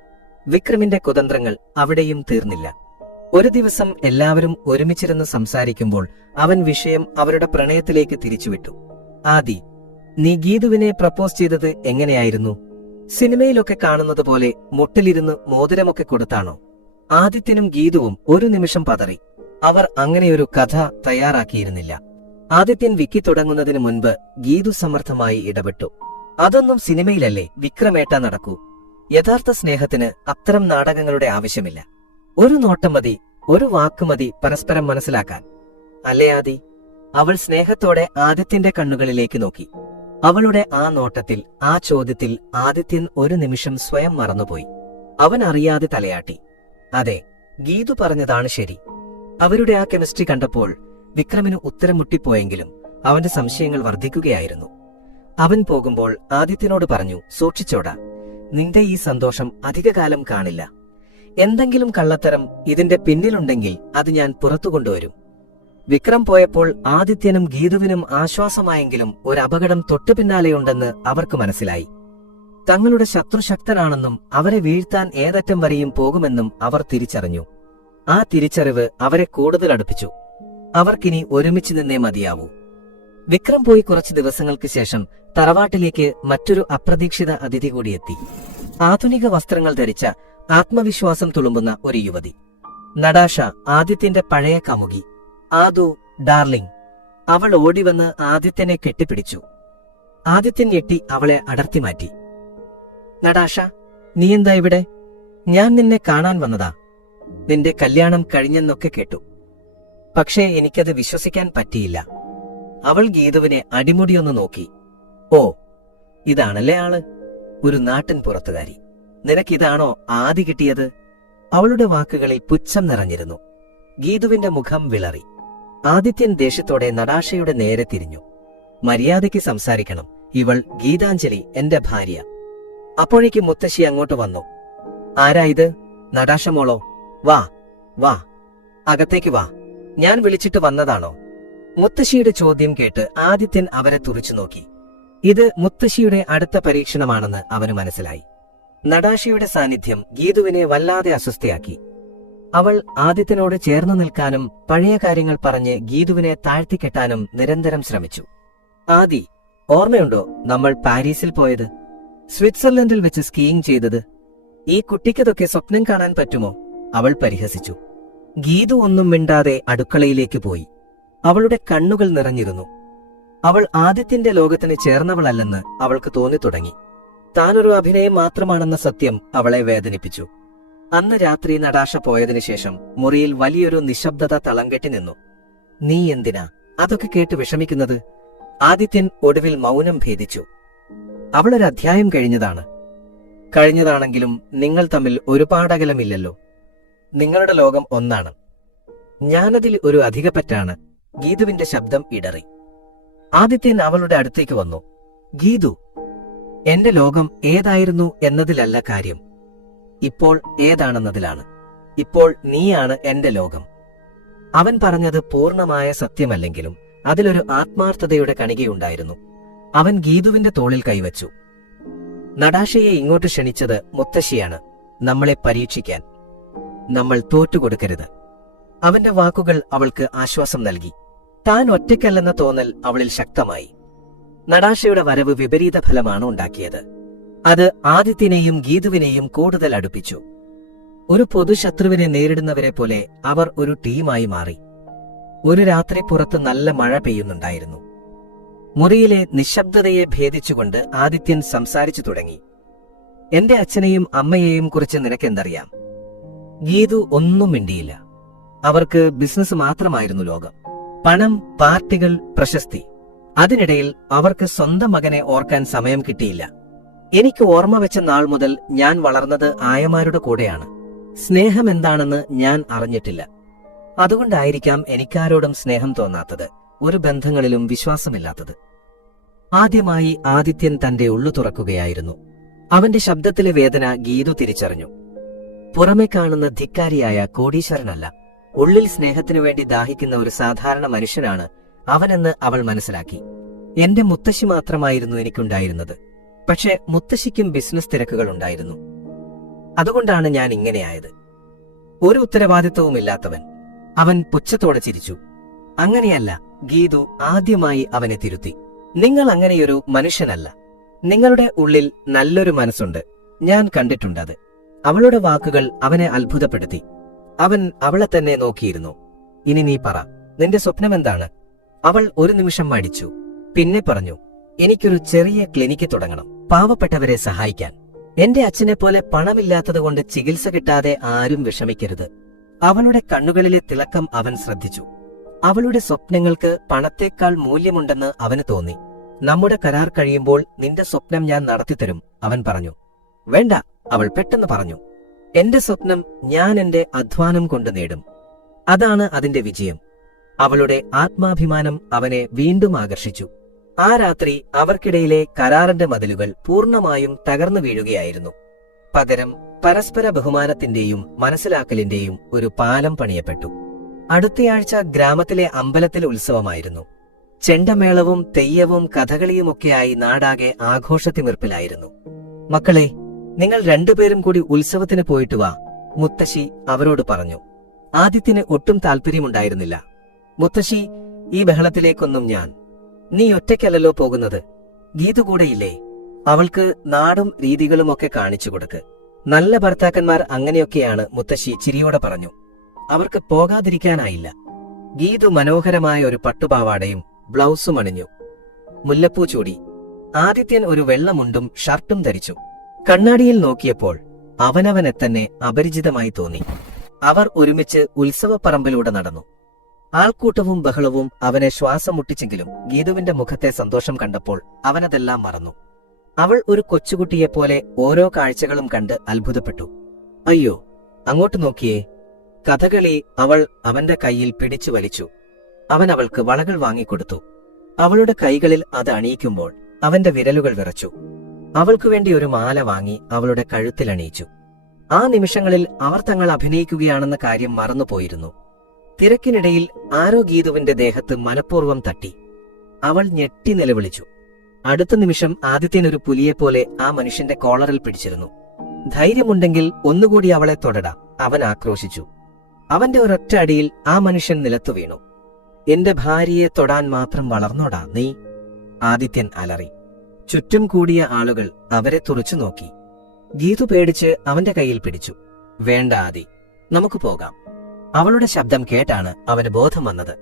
വിക്രമിന്റെ കുതന്ത്രങ്ങൾ അവിടെയും തീർന്നില്ല. ഒരു ദിവസം എല്ലാവരും ഒരുമിച്ചിരുന്ന് സംസാരിക്കുമ്പോൾ അവൻ വിഷയം അവരുടെ പ്രണയത്തിലേക്ക് തിരിച്ചുവിട്ടു. ആദി, നീ ഗീതുവിനെ പ്രപ്പോസ് ചെയ്തത് എങ്ങനെയായിരുന്നു? സിനിമയിലൊക്കെ കാണുന്നത് പോലെ മുട്ടിലിരുന്ന് മോതിരമൊക്കെ കൊടുത്താണോ? ആദിത്യനും ഗീതുവും ഒരു നിമിഷം പതറി. അവർ അങ്ങനെയൊരു കഥ തയ്യാറാക്കിയിരുന്നില്ല. ആദിത്യൻ വിക്കി തുടങ്ങുന്നതിന് മുൻപ് ഗീതു സമർത്ഥമായി ഇടപെട്ടു. അതൊന്നും സിനിമയിലല്ലേ വിക്രമേട്ട നടക്കൂ. യഥാർത്ഥ സ്നേഹത്തിന് അത്തരം നാടകങ്ങളുടെ ആവശ്യമില്ല. ഒരു നോട്ടം മതി, ഒരു വാക്ക് മതി പരസ്പരം മനസ്സിലാക്കാൻ. അല്ലേ ആദി? അവൾ സ്നേഹത്തോടെ ആദിത്യന്റെ കണ്ണുകളിലേക്ക് നോക്കി. അവളുടെ ആ നോട്ടത്തിൽ, ആ ചോദ്യത്തിൽ ആദിത്യൻ ഒരു നിമിഷം സ്വയം മറന്നുപോയി. അവൻ അറിയാതെ തലയാട്ടി. അതെ, ഗീതു പറഞ്ഞതാണ് ശരി. അവരുടെ ആ കെമിസ്ട്രി കണ്ടപ്പോൾ വിക്രമിന് ഉത്തരം മുട്ടിപ്പോയെങ്കിലും അവന്റെ സംശയങ്ങൾ വർദ്ധിക്കുകയായിരുന്നു. അവൻ പോകുമ്പോൾ ആദിത്യനോട് പറഞ്ഞു, സൂക്ഷിച്ചോടാ, നിന്റെ ഈ സന്തോഷം അധികകാലം കാണില്ല. എന്തെങ്കിലും കള്ളത്തരം ഇതിന്റെ പിന്നിലുണ്ടെങ്കിൽ അത് ഞാൻ പുറത്തു കൊണ്ടുവരും. വിക്രം പോയപ്പോൾ ആദിത്യനും ഗീതുവിനും ആശ്വാസമായെങ്കിലും ഒരു അപകടം തൊട്ടു പിന്നാലെയുണ്ടെന്ന് അവർക്ക് മനസ്സിലായി. തങ്ങളുടെ ശത്രു ശക്തനാണെന്നും അവരെ വീഴ്ത്താൻ ഏതറ്റം വരെയും പോകുമെന്നും അവർ തിരിച്ചറിഞ്ഞു. ആ തിരിച്ചറിവ് അവരെ കൂടുതൽ അടുപ്പിച്ചു. അവർക്കിനി ഒരുമിച്ച് നിന്നേ മതിയാവൂ. വിക്രം പോയി കുറച്ചു ദിവസങ്ങൾക്ക് ശേഷം തറവാട്ടിലേക്ക് മറ്റൊരു അപ്രതീക്ഷിത അതിഥി കൂടിയെത്തി. ആധുനിക വസ്ത്രങ്ങൾ ധരിച്ച, ആത്മവിശ്വാസം തുളുമ്പുന്ന ഒരു യുവതി. നടാഷ, ആദിത്യന്റെ പഴയ കാമുകി. ആദു, ഡാർലിംഗ്. അവൾ ഓടിവന്ന് ആദിത്യനെ കെട്ടിപ്പിടിച്ചു. ആദിത്യൻ ഞെട്ടി അവളെ അടർത്തി മാറ്റി. നടാഷ, നീ എന്താ ഇവിടെ? ഞാൻ നിന്നെ കാണാൻ വന്നതാ. നിന്റെ കല്യാണം കഴിഞ്ഞെന്നൊക്കെ കേട്ടു. പക്ഷേ എനിക്കത് വിശ്വസിക്കാൻ പറ്റിയില്ല. അവൾ ഗീതുവിനെ അടിമുടിയൊന്നു നോക്കി. ഓ, ഇതാണല്ലേ ആള്, ഒരു നാട്ടിൻ പുറത്തുകാരി. നിനക്കിതാണോ ആദി കിട്ടിയത്? അവളുടെ വാക്കുകളിൽ പുച്ഛം നിറഞ്ഞിരുന്നു. ഗീതുവിന്റെ മുഖം വിളറി. ആദിത്യൻ ദേഷ്യത്തോടെ നടാഷയുടെ നേരെ തിരിഞ്ഞു. മര്യാദയ്ക്ക് സംസാരിക്കണം. ഇവൾ ഗീതാഞ്ജലി, എന്റെ ഭാര്യ. അപ്പോഴേക്ക് മുത്തശ്ശി അങ്ങോട്ട് വന്നു. ആരാ ഇത്? നടാഷ മോളോ? വാ വാ, അകത്തേക്ക് വാ. ഞാൻ വിളിച്ചിട്ട് വന്നതാണോ? മുത്തശ്ശിയുടെ ചോദ്യം കേട്ട് ആദിത്യൻ അവരെ തുറിച്ചു നോക്കി. ഇത് മുത്തശ്ശിയുടെ അടുത്ത പരീക്ഷണമാണെന്ന് അവന് മനസ്സിലായി. നടാഷയുടെ സാന്നിധ്യം ഗീതുവിനെ വല്ലാതെ അസ്വസ്ഥയാക്കി. അവൾ ആദിത്യനോട് ചേർന്നു നിൽക്കാനും പഴയ കാര്യങ്ങൾ പറഞ്ഞ് ഗീതുവിനെ താഴ്ത്തിക്കെട്ടാനും നിരന്തരം ശ്രമിച്ചു. ആദി, ഓർമ്മയുണ്ടോ നമ്മൾ പാരീസിൽ പോയത്? സ്വിറ്റ്സർലൻഡിൽ വെച്ച് സ്കീയിങ് ചെയ്തത്? ഈ കുട്ടിക്കതൊക്കെ സ്വപ്നം കാണാൻ പറ്റുമോ? അവൾ പരിഹസിച്ചു. ഗീതു ഒന്നും മിണ്ടാതെ അടുക്കളയിലേക്ക് പോയി. അവളുടെ കണ്ണുകൾ നിറഞ്ഞിരുന്നു. അവൾ ആദിത്യന്റെ ലോകത്തിന് ചേർന്നവളല്ലെന്ന് അവൾക്ക് തോന്നിത്തുടങ്ങി. താനൊരു അഭിനയം മാത്രമാണെന്ന സത്യം അവളെ വേദനിപ്പിച്ചു. അന്ന് രാത്രി നടാഷ പോയതിനു ശേഷം മുറിയിൽ വലിയൊരു നിശബ്ദത തളംകെട്ടി നിന്നു. നീ എന്തിനാ അതൊക്കെ കേട്ട് വിഷമിക്കുന്നത്? ആദിത്യൻ ഒടുവിൽ മൗനം ഭേദിച്ചു. അവളൊരു അധ്യായം കഴിഞ്ഞതാണെങ്കിലും നിങ്ങൾ തമ്മിൽ ഒരുപാടകലമില്ലല്ലോ. നിങ്ങളുടെ ലോകം ഒന്നാണ്. ഞാനതിൽ ഒരു അധികപ്പറ്റാണ്. ഗീതുവിന്റെ ശബ്ദം ഇടറി. ആദിത്യൻ അവളുടെ അടുത്തേക്ക് വന്നു. ഗീതു, എന്റെ ലോകം ഏതായിരുന്നു എന്നതിലല്ല കാര്യം, ഇപ്പോൾ ഏതാണെന്നതിലാണ്. ഇപ്പോൾ നീയാണ് എന്റെ ലോകം. അവൻ പറഞ്ഞത് പൂർണ്ണമായ സത്യമല്ലെങ്കിലും അതിലൊരു ആത്മാർത്ഥതയുടെ കണികയുണ്ടായിരുന്നു. അവൻ ഗീതുവിന്റെ തോളിൽ കൈവച്ചു. നടാഷയെ ഇങ്ങോട്ട് ക്ഷണിച്ചത് മുത്തശ്ശിയാണ്, നമ്മളെ പരീക്ഷിക്കാൻ. നമ്മൾ തോറ്റുകൊടുക്കരുത്. അവന്റെ വാക്കുകൾ അവൾക്ക് ആശ്വാസം നൽകി. താൻ ഒറ്റയ്ക്കല്ലെന്ന തോന്നൽ അവളിൽ ശക്തമായി. നടാഷയുടെ വരവ് വിപരീത ഫലമാണ് ഉണ്ടാക്കിയത്. അത് ആദിത്യനെയും ഗീതുവിനെയും കൂടുതൽ അടുപ്പിച്ചു. ഒരു പൊതുശത്രുവിനെ നേരിടുന്നവരെ പോലെ അവർ ഒരു ടീമായി മാറി. ഒരു രാത്രി പുറത്ത് നല്ല മഴ പെയ്യുന്നുണ്ടായിരുന്നു. മുറിയിലെ നിശബ്ദതയെ ഭേദിച്ചുകൊണ്ട് ആദിത്യൻ സംസാരിച്ചു തുടങ്ങി. എന്റെ അച്ഛനെയും അമ്മയെയും കുറിച്ച് നിനക്കെന്തറിയാം? ഗീതു ഒന്നും മിണ്ടിയില്ല. അവർക്ക് ബിസിനസ് മാത്രമായിരുന്നു ലോകം. പണം, പാർട്ടികൾ, പ്രശസ്തി. അതിനിടയിൽ അവർക്ക് സ്വന്തം മകനെ ഓർക്കാൻ സമയം കിട്ടിയില്ല. എനിക്ക് ഓർമ്മ വെച്ച നാൾ മുതൽ ഞാൻ വളർന്നത് ആയമാരുടെ കൂടെയാണ്. സ്നേഹം എന്താണെന്ന് ഞാൻ അറിഞ്ഞിട്ടില്ല. അതുകൊണ്ടായിരിക്കാം എനിക്കാരോടും സ്നേഹം തോന്നാത്തത്, ഒരു ബന്ധങ്ങളിലും വിശ്വാസമില്ലാത്തത്. ആദ്യമായി ആദിത്യൻ തന്റെ ഉള്ളു തുറക്കുകയായിരുന്നു. അവന്റെ ശബ്ദത്തിലെ വേദന ഗീതു തിരിച്ചറിഞ്ഞു. പുറമെ കാണുന്ന ധിക്കാരിയായ കോടീശ്വരനല്ല, ഉള്ളിൽ സ്നേഹത്തിനു വേണ്ടി ദാഹിക്കുന്ന ഒരു സാധാരണ മനുഷ്യനാണ് അവനെന്ന് അവൾ മനസ്സിലാക്കി. എന്റെ മുത്തശ്ശി മാത്രമായിരുന്നു എനിക്കുണ്ടായിരുന്നത്. പക്ഷെ മുത്തശ്ശിക്കും ബിസിനസ് തിരക്കുകൾ ഉണ്ടായിരുന്നു. അതുകൊണ്ടാണ് ഞാൻ ഇങ്ങനെയായത്. ഒരു ഉത്തരവാദിത്വവുമില്ലാത്തവൻ. അവൻ പുച്ഛത്തോടെ ചിരിച്ചു. അങ്ങനെയല്ല, ഗീതു ആദ്യമായി അവനെ തിരുത്തി. നിങ്ങൾ അങ്ങനെയൊരു മനുഷ്യനല്ല. നിങ്ങളുടെ ഉള്ളിൽ നല്ലൊരു മനസ്സുണ്ട്. ഞാൻ കണ്ടിട്ടുണ്ടത്. അവളുടെ വാക്കുകൾ അവനെ അത്ഭുതപ്പെടുത്തി. അവൻ അവളെ തന്നെ നോക്കിയിരുന്നു. ഇനി നീ പറ, നിന്റെ സ്വപ്നമെന്താണ്? അവൾ ഒരു നിമിഷം മടിച്ചു. പിന്നെ പറഞ്ഞു, എനിക്കൊരു ചെറിയ ക്ലിനിക്ക് തുടങ്ങണം, പാവപ്പെട്ടവരെ സഹായിക്കാൻ. എന്റെ അച്ഛനെ പോലെ പണമില്ലാത്തതുകൊണ്ട് ചികിത്സ കിട്ടാതെ ആരും വിഷമിക്കരുത്. അവളുടെ കണ്ണുകളിലെ തിളക്കം അവൻ ശ്രദ്ധിച്ചു. അവളുടെ സ്വപ്നങ്ങൾക്ക് പണത്തേക്കാൾ മൂല്യമുണ്ടെന്ന് അവന് തോന്നി. നമ്മുടെ കരാർ കഴിയുമ്പോൾ നിന്റെ സ്വപ്നം ഞാൻ നടത്തിത്തരും, അവൻ പറഞ്ഞു. വേണ്ട, അവൾ പെട്ടെന്ന് പറഞ്ഞു. എന്റെ സ്വപ്നം ഞാൻ എന്റെ അധ്വാനം കൊണ്ട് നേടും. അതാണ് അതിന്റെ വിജയം. അവളുടെ ആത്മാഭിമാനം അവനെ വീണ്ടും ആകർഷിച്ചു. ആ രാത്രി അവർക്കിടയിലെ കരാറിന്റെ മതിലുകൾ പൂർണ്ണമായും തകർന്നു വീഴുകയായിരുന്നു. പകരം പരസ്പര ബഹുമാനത്തിന്റെയും മനസ്സിലാക്കലിന്റെയും ഒരു പാലം പണിയപ്പെട്ടു. അടുത്തയാഴ്ച ഗ്രാമത്തിലെ അമ്പലത്തിലെ ഉത്സവമായിരുന്നു. ചെണ്ടമേളവും തെയ്യവും കഥകളിയുമൊക്കെയായി നാടാകെ ആഘോഷത്തിമിർപ്പിലായിരുന്നു. മക്കളെ, നിങ്ങൾ രണ്ടുപേരും കൂടി ഉത്സവത്തിന് പോയിട്ട് വാ, മുത്തശ്ശി അവരോട് പറഞ്ഞു. ആദിത്യന് ഒട്ടും താല്പര്യമുണ്ടായിരുന്നില്ല. മുത്തശ്ശി, ഈ ബഹളത്തിലേക്കൊന്നും നീ ഒറ്റയ്ക്കല്ലല്ലോ പോകുന്നത്, ഗീതു കൂടെയില്ലേ? അവൾക്ക് നാടും രീതികളുമൊക്കെ കാണിച്ചു കൊടുക്ക്. നല്ല ഭർത്താക്കന്മാർ അങ്ങനെയൊക്കെയാണ്, മുത്തശ്ശി ചിരിയോടെ പറഞ്ഞു. അവർക്ക് പോകാതിരിക്കാനായില്ല. ഗീതു മനോഹരമായ ഒരു പട്ടുപാവാടയും ബ്ലൗസും അണിഞ്ഞു. മുല്ലപ്പൂ ചൂടി. ആദിത്യൻ ഒരു വെള്ളമുണ്ടും ഷർട്ടും ധരിച്ചു. കണ്ണാടിയിൽ നോക്കിയപ്പോൾ അവനവനെ തന്നെ അപരിചിതമായി തോന്നി. അവർ ഒരുമിച്ച് ഉത്സവപ്പറമ്പിലൂടെ നടന്നു. ആൾക്കൂട്ടവും ബഹളവും അവനെ ശ്വാസം മുട്ടിച്ചെങ്കിലും ഗീതുവിന്റെ മുഖത്തെ സന്തോഷം കണ്ടപ്പോൾ അവനതെല്ലാം മറന്നു. അവൾ ഒരു കൊച്ചുകുട്ടിയെപ്പോലെ ഓരോ കാഴ്ചകളും കണ്ട് അത്ഭുതപ്പെട്ടു. അയ്യോ, അങ്ങോട്ട് നോക്കിയേ! കഥകളി അവൾ അവന്റെ കയ്യിൽ പിടിച്ചു വലിച്ചു. അവൻ അവൾക്ക് വളകൾ വാങ്ങിക്കൊടുത്തു. അവളുടെ കൈകളിൽ അത് അണിയിക്കുമ്പോൾ അവന്റെ വിരലുകൾ വിറച്ചു. അവൾക്കു വേണ്ടി ഒരു മാല വാങ്ങി അവളുടെ കഴുത്തിലണിയിച്ചു. ആ നിമിഷങ്ങളിൽ അവർ തങ്ങൾ അഭിനയിക്കുകയാണെന്ന കാര്യം മറന്നുപോയിരുന്നു. തിരക്കിനിടയിൽ ആരോ ഗീതുവിന്റെ ദേഹത്ത് മനഃപൂർവ്വം തട്ടി. അവൾ ഞെട്ടി നിലവിളിച്ചു. അടുത്ത നിമിഷം ആദിത്യൻ ഒരു പുലിയെപ്പോലെ ആ മനുഷ്യന്റെ കോളറിൽ പിടിച്ചിരുന്നു. ധൈര്യമുണ്ടെങ്കിൽ ഒന്നുകൂടി അവളെ തൊടടാ, അവൻ ആക്രോശിച്ചു. അവന്റെ ഒരൊറ്റ അടിയിൽ ആ മനുഷ്യൻ നിലത്തു വീണു. എന്റെ ഭാര്യയെ തൊടാൻ മാത്രം വളർന്നോടാ നീ? ആദിത്യൻ അലറി. ചുറ്റും കൂടിയ ആളുകൾ അവരെ തുറച്ചു നോക്കി. ഗീതു പേടിച്ച് അവന്റെ കയ്യിൽ പിടിച്ചു. വേണ്ട ആദി, നമുക്ക് പോകാം. അവളുടെ ശബ്ദം കേട്ടാണ് അവന് ബോധം വന്നത്.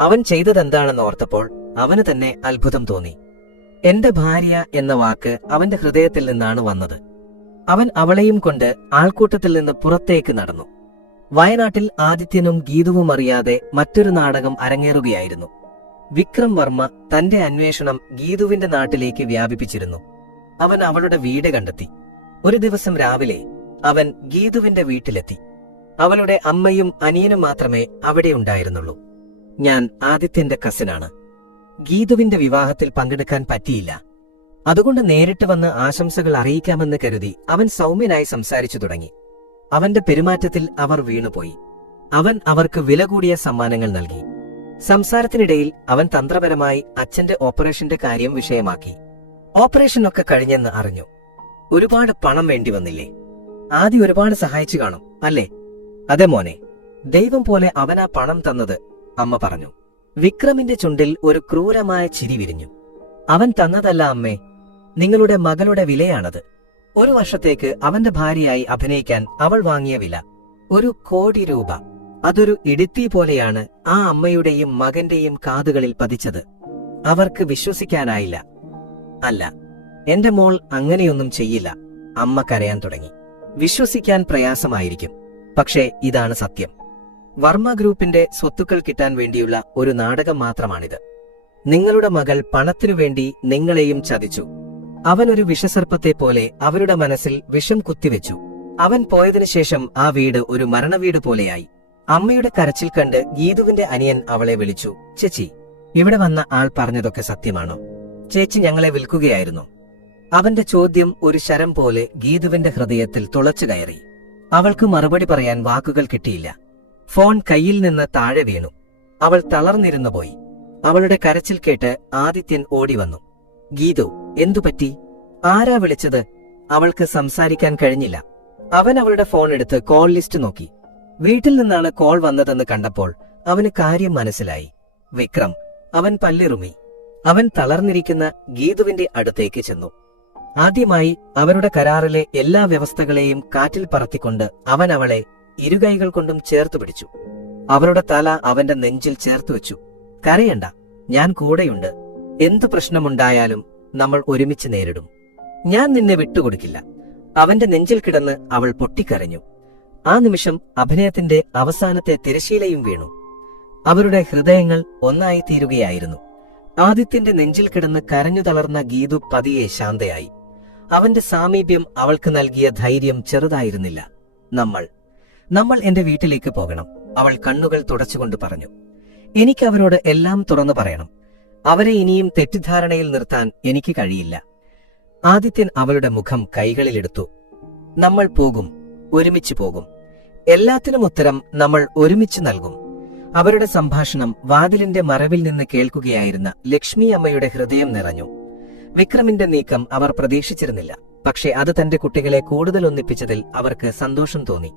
അവൻ ചെയ്തതെന്താണെന്ന് ഓർത്തപ്പോൾ അവന് തന്നെ അത്ഭുതം തോന്നി. എന്റെ ഭാര്യ എന്ന വാക്ക് അവന്റെ ഹൃദയത്തിൽ നിന്നാണ് വന്നത്. അവൻ അവളെയും കൊണ്ട് ആൾക്കൂട്ടത്തിൽ നിന്ന് പുറത്തേക്ക് നടന്നു. വയനാട്ടിൽ ആദിത്യനും ഗീതുവും അറിയാതെ മറ്റൊരു നാടകം അരങ്ങേറുകയായിരുന്നു. വിക്രം വർമ്മ തന്റെ അന്വേഷണം ഗീതുവിന്റെ നാട്ടിലേക്ക് വ്യാപിപ്പിച്ചിരുന്നു. അവൻ അവളുടെ വീട് കണ്ടെത്തി. ഒരു ദിവസം രാവിലെ അവൻ ഗീതുവിന്റെ വീട്ടിലെത്തി. അവളുടെ അമ്മയും അനിയനും മാത്രമേ അവിടെ ഉണ്ടായിരുന്നുള്ളൂ. ഞാൻ ആദിത്യന്റെ കസിനാണ്. ഗീതുവിന്റെ വിവാഹത്തിൽ പങ്കെടുക്കാൻ പറ്റിയില്ല. അതുകൊണ്ട് നേരിട്ട് വന്ന് ആശംസകൾ അറിയിക്കാമെന്ന് കരുതി അവൻ സൗമ്യനായി സംസാരിച്ചു തുടങ്ങി. അവന്റെ പെരുമാറ്റത്തിൽ അവർ വീണുപോയി. അവൻ അവർക്ക് വില കൂടിയ സമ്മാനങ്ങൾ നൽകി. സംസാരത്തിനിടയിൽ അവൻ തന്ത്രപരമായി അച്ഛന്റെ ഓപ്പറേഷന്റെ കാര്യം വിഷയമാക്കി. ഓപ്പറേഷനൊക്കെ കഴിഞ്ഞെന്ന് അറിഞ്ഞു. ഒരുപാട് പണം വേണ്ടി വന്നില്ലേ? ആദ്യം ഒരുപാട് സഹായിച്ചു കാണും അല്ലേ? അതെ മോനെ, ദൈവം പോലെ അവനാ പണം തന്നത്, അമ്മ പറഞ്ഞു. വിക്രമിന്റെ ചുണ്ടിൽ ഒരു ക്രൂരമായ ചിരി വിരിഞ്ഞു. അവൻ തന്നതല്ല അമ്മേ, നിങ്ങളുടെ മകളുടെ വിലയാണത്. 1 വർഷത്തേക്ക് അവന്റെ ഭാര്യയായി അഭിനയിക്കാൻ അവൾ വാങ്ങിയ വില 1 കോടി രൂപ. അതൊരു ഇടിത്തീ പോലെയാണ് ആ അമ്മയുടെയും മകന്റെയും കാതുകളിൽ പതിച്ചത്. അവർക്ക് വിശ്വസിക്കാനായില്ല. അല്ല, എന്റെ മോൾ അങ്ങനെയൊന്നും ചെയ്യില്ല. അമ്മ കരയാൻ തുടങ്ങി. വിശ്വസിക്കാൻ പ്രയാസമായിരിക്കും, പക്ഷേ ഇതാണ് സത്യം. വർമ്മ ഗ്രൂപ്പിന്റെ സ്വത്തുക്കൾ കിട്ടാൻ വേണ്ടിയുള്ള ഒരു നാടകം മാത്രമാണിത്. നിങ്ങളുടെ മകൾ പണത്തിനു വേണ്ടി നിങ്ങളെയും ചതിച്ചു. അവനൊരു വിഷസർപ്പത്തെ പോലെ അവരുടെ മനസ്സിൽ വിഷം കുത്തിവെച്ചു. അവൻ പോയതിനു ശേഷം ആ വീട് ഒരു മരണവീട് പോലെയായി. അമ്മയുടെ കരച്ചിൽ കണ്ട് ഗീതുവിന്റെ അനിയൻ അവളെ വിളിച്ചു. ചേച്ചി, ഇവിടെ വന്ന ആൾ പറഞ്ഞതൊക്കെ സത്യമാണോ? ചേച്ചി ഞങ്ങളെ വിൽക്കുകയായിരുന്നു. അവന്റെ ചോദ്യം ഒരു ശരം പോലെ ഗീതുവിന്റെ ഹൃദയത്തിൽ തുളച്ചു കയറി. അവൾക്ക് മറുപടി പറയാൻ വാക്കുകൾ കിട്ടിയില്ല. ഫോൺ കയ്യിൽ നിന്ന് താഴെ വീണു. അവൾ തളർന്നിരുന്നു പോയി. അവളുടെ കരച്ചിൽ കേട്ട് ആദിത്യൻ ഓടിവന്നു. ഗീതു, എന്തുപറ്റി? ആരാ വിളിച്ചത്? അവൾക്ക് സംസാരിക്കാൻ കഴിഞ്ഞില്ല. അവൻ അവളുടെ ഫോൺ എടുത്ത് കോൾ ലിസ്റ്റ് നോക്കി. വീട്ടിൽ നിന്നാണ് കോൾ വന്നതെന്ന് കണ്ടപ്പോൾ അവന് കാര്യം മനസ്സിലായി. വിക്രം. അവൻ പല്ലിറുമി. അവൻ തളർന്നിരിക്കുന്ന ഗീതുവിന്റെ അടുത്തേക്ക് ചെന്നു. ആദ്യമായി അവരുടെ കരാറിലെ എല്ലാ വ്യവസ്ഥകളെയും കാറ്റിൽ പറത്തിക്കൊണ്ട് അവൻ അവളെ ഇരുകൈകൾ കൊണ്ടും ചേർത്തു പിടിച്ചു. അവളുടെ തല അവന്റെ നെഞ്ചിൽ ചേർത്തുവെച്ചു. കരയണ്ട, ഞാൻ കൂടെയുണ്ട്. എന്തു പ്രശ്നമുണ്ടായാലും നമ്മൾ ഒരുമിച്ച് നേരിടും. ഞാൻ നിന്നെ വിട്ടുകൊടുക്കില്ല. അവന്റെ നെഞ്ചിൽ കിടന്ന് അവൾ പൊട്ടിക്കരഞ്ഞു. ആ നിമിഷം അഭിനയത്തിന്റെ അവസാനത്തെ തിരശീലയും വീണു. അവരുടെ ഹൃദയങ്ങൾ ഒന്നായി തീരുകയായിരുന്നു. ആദിത്യന്റെ നെഞ്ചിൽ കിടന്ന് കരഞ്ഞു തളർന്ന ഗീതു പതിയെ ശാന്തയായി. അവന്റെ സാമീപ്യം അവൾക്ക് നൽകിയ ധൈര്യം ചെറുതായിരുന്നില്ല. നമ്മൾ എന്റെ വീട്ടിലേക്ക് പോകണം, അവൾ കണ്ണുകൾ തുടച്ചുകൊണ്ട് പറഞ്ഞു. എനിക്ക് അവരോട് എല്ലാം തുറന്നു പറയണം. അവരെ ഇനിയും തെറ്റിദ്ധാരണയിൽ നിർത്താൻ എനിക്ക് കഴിയില്ല. ആദിത്യൻ അവളുടെ മുഖം കൈകളിലെടുത്തു. നമ്മൾ പോകും, ഒരുമിച്ച് പോകും. എല്ലാത്തിനും ഉത്തരം നമ്മൾ ഒരുമിച്ച് നൽകും. അവരുടെ സംഭാഷണം വാതിലിന്റെ മറവിൽ നിന്ന് കേൾക്കുകയായിരുന്ന ലക്ഷ്മി അമ്മയുടെ ഹൃദയം നിറഞ്ഞു. വിക്രമിന്റെ നീക്കം അവർ പ്രതീക്ഷിച്ചിരുന്നില്ല. പക്ഷെ അത് തന്റെ കുട്ടികളെ കൂടുതൽ ഒന്നിപ്പിച്ചതിൽ അവർക്ക് സന്തോഷം തോന്നി.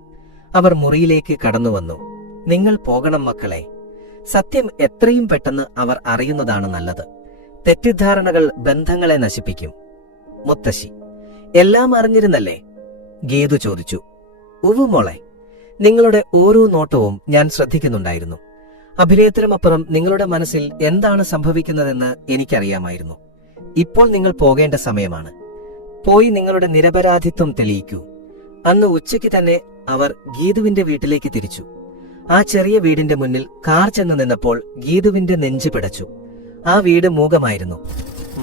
അവർ മുറിയിലേക്ക് കടന്നുവന്നു. നിങ്ങൾ പോകണം മക്കളെ. സത്യം എത്രയും പെട്ടെന്ന് അവർ അറിയുന്നതാണ് നല്ലത്. തെറ്റിദ്ധാരണകൾ ബന്ധങ്ങളെ നശിപ്പിക്കും. മുത്തശ്ശി, എല്ലാം അറിഞ്ഞിരുന്നല്ലേ? ഗീതു ചോദിച്ചു. ഉവ്വ് മോളെ, നിങ്ങളുടെ ഓരോ നോട്ടവും ഞാൻ ശ്രദ്ധിക്കുന്നുണ്ടായിരുന്നു. അഭിനയത്തിനുമപ്പുറം നിങ്ങളുടെ മനസ്സിൽ എന്താണ് സംഭവിക്കുന്നതെന്ന് എനിക്കറിയാമായിരുന്നു. ഇപ്പോൾ നിങ്ങൾ പോകേണ്ട സമയമാണ്. പോയി നിങ്ങളുടെ നിരപരാധിത്വം തെളിയിക്കൂ. അന്ന് ഉച്ചയ്ക്ക് തന്നെ അവർ ഗീതുവിന്റെ വീട്ടിലേക്ക് തിരിച്ചു. ആ ചെറിയ വീടിന്റെ മുന്നിൽ കാർ ചെന്ന് നിന്നപ്പോൾ ഗീതുവിന്റെ നെഞ്ചു പിടച്ചു. ആ വീട് മൂകമായിരുന്നു.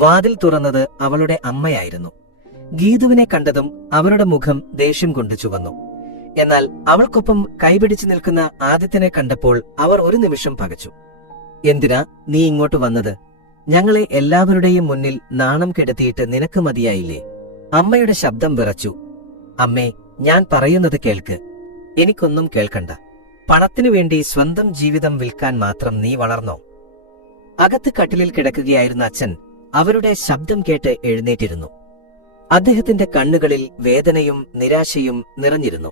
വാതിൽ തുറന്നത് അവളുടെ അമ്മയായിരുന്നു. ഗീതുവിനെ കണ്ടതും അവരുടെ മുഖം ദേഷ്യം കൊണ്ട് ചുവന്നു. എന്നാൽ അവൾക്കൊപ്പം കൈപിടിച്ചു നിൽക്കുന്ന ആദിത്യനെ കണ്ടപ്പോൾ അവർ ഒരു നിമിഷം പകച്ചു. എന്തിനാ നീ ഇങ്ങോട്ട് വന്നത്? ഞങ്ങളെ എല്ലാവരുടെയും മുന്നിൽ നാണം കെടുത്തിയിട്ട് നിനക്ക് മതിയായില്ലേ? അമ്മയുടെ ശബ്ദം വിറച്ചു. അമ്മേ, ഞാൻ പറയുന്നത് കേൾക്ക്. എനിക്കൊന്നും കേൾക്കണ്ട. പണത്തിനു വേണ്ടി സ്വന്തം ജീവിതം വിൽക്കാൻ മാത്രം നീ വളർന്നോ? അകത്ത് കട്ടിലിൽ കിടക്കുകയായിരുന്ന അച്ഛൻ അവരുടെ ശബ്ദം കേട്ട് എഴുന്നേറ്റിരുന്നു. അദ്ദേഹത്തിന്റെ കണ്ണുകളിൽ വേദനയും നിരാശയും നിറഞ്ഞിരുന്നു.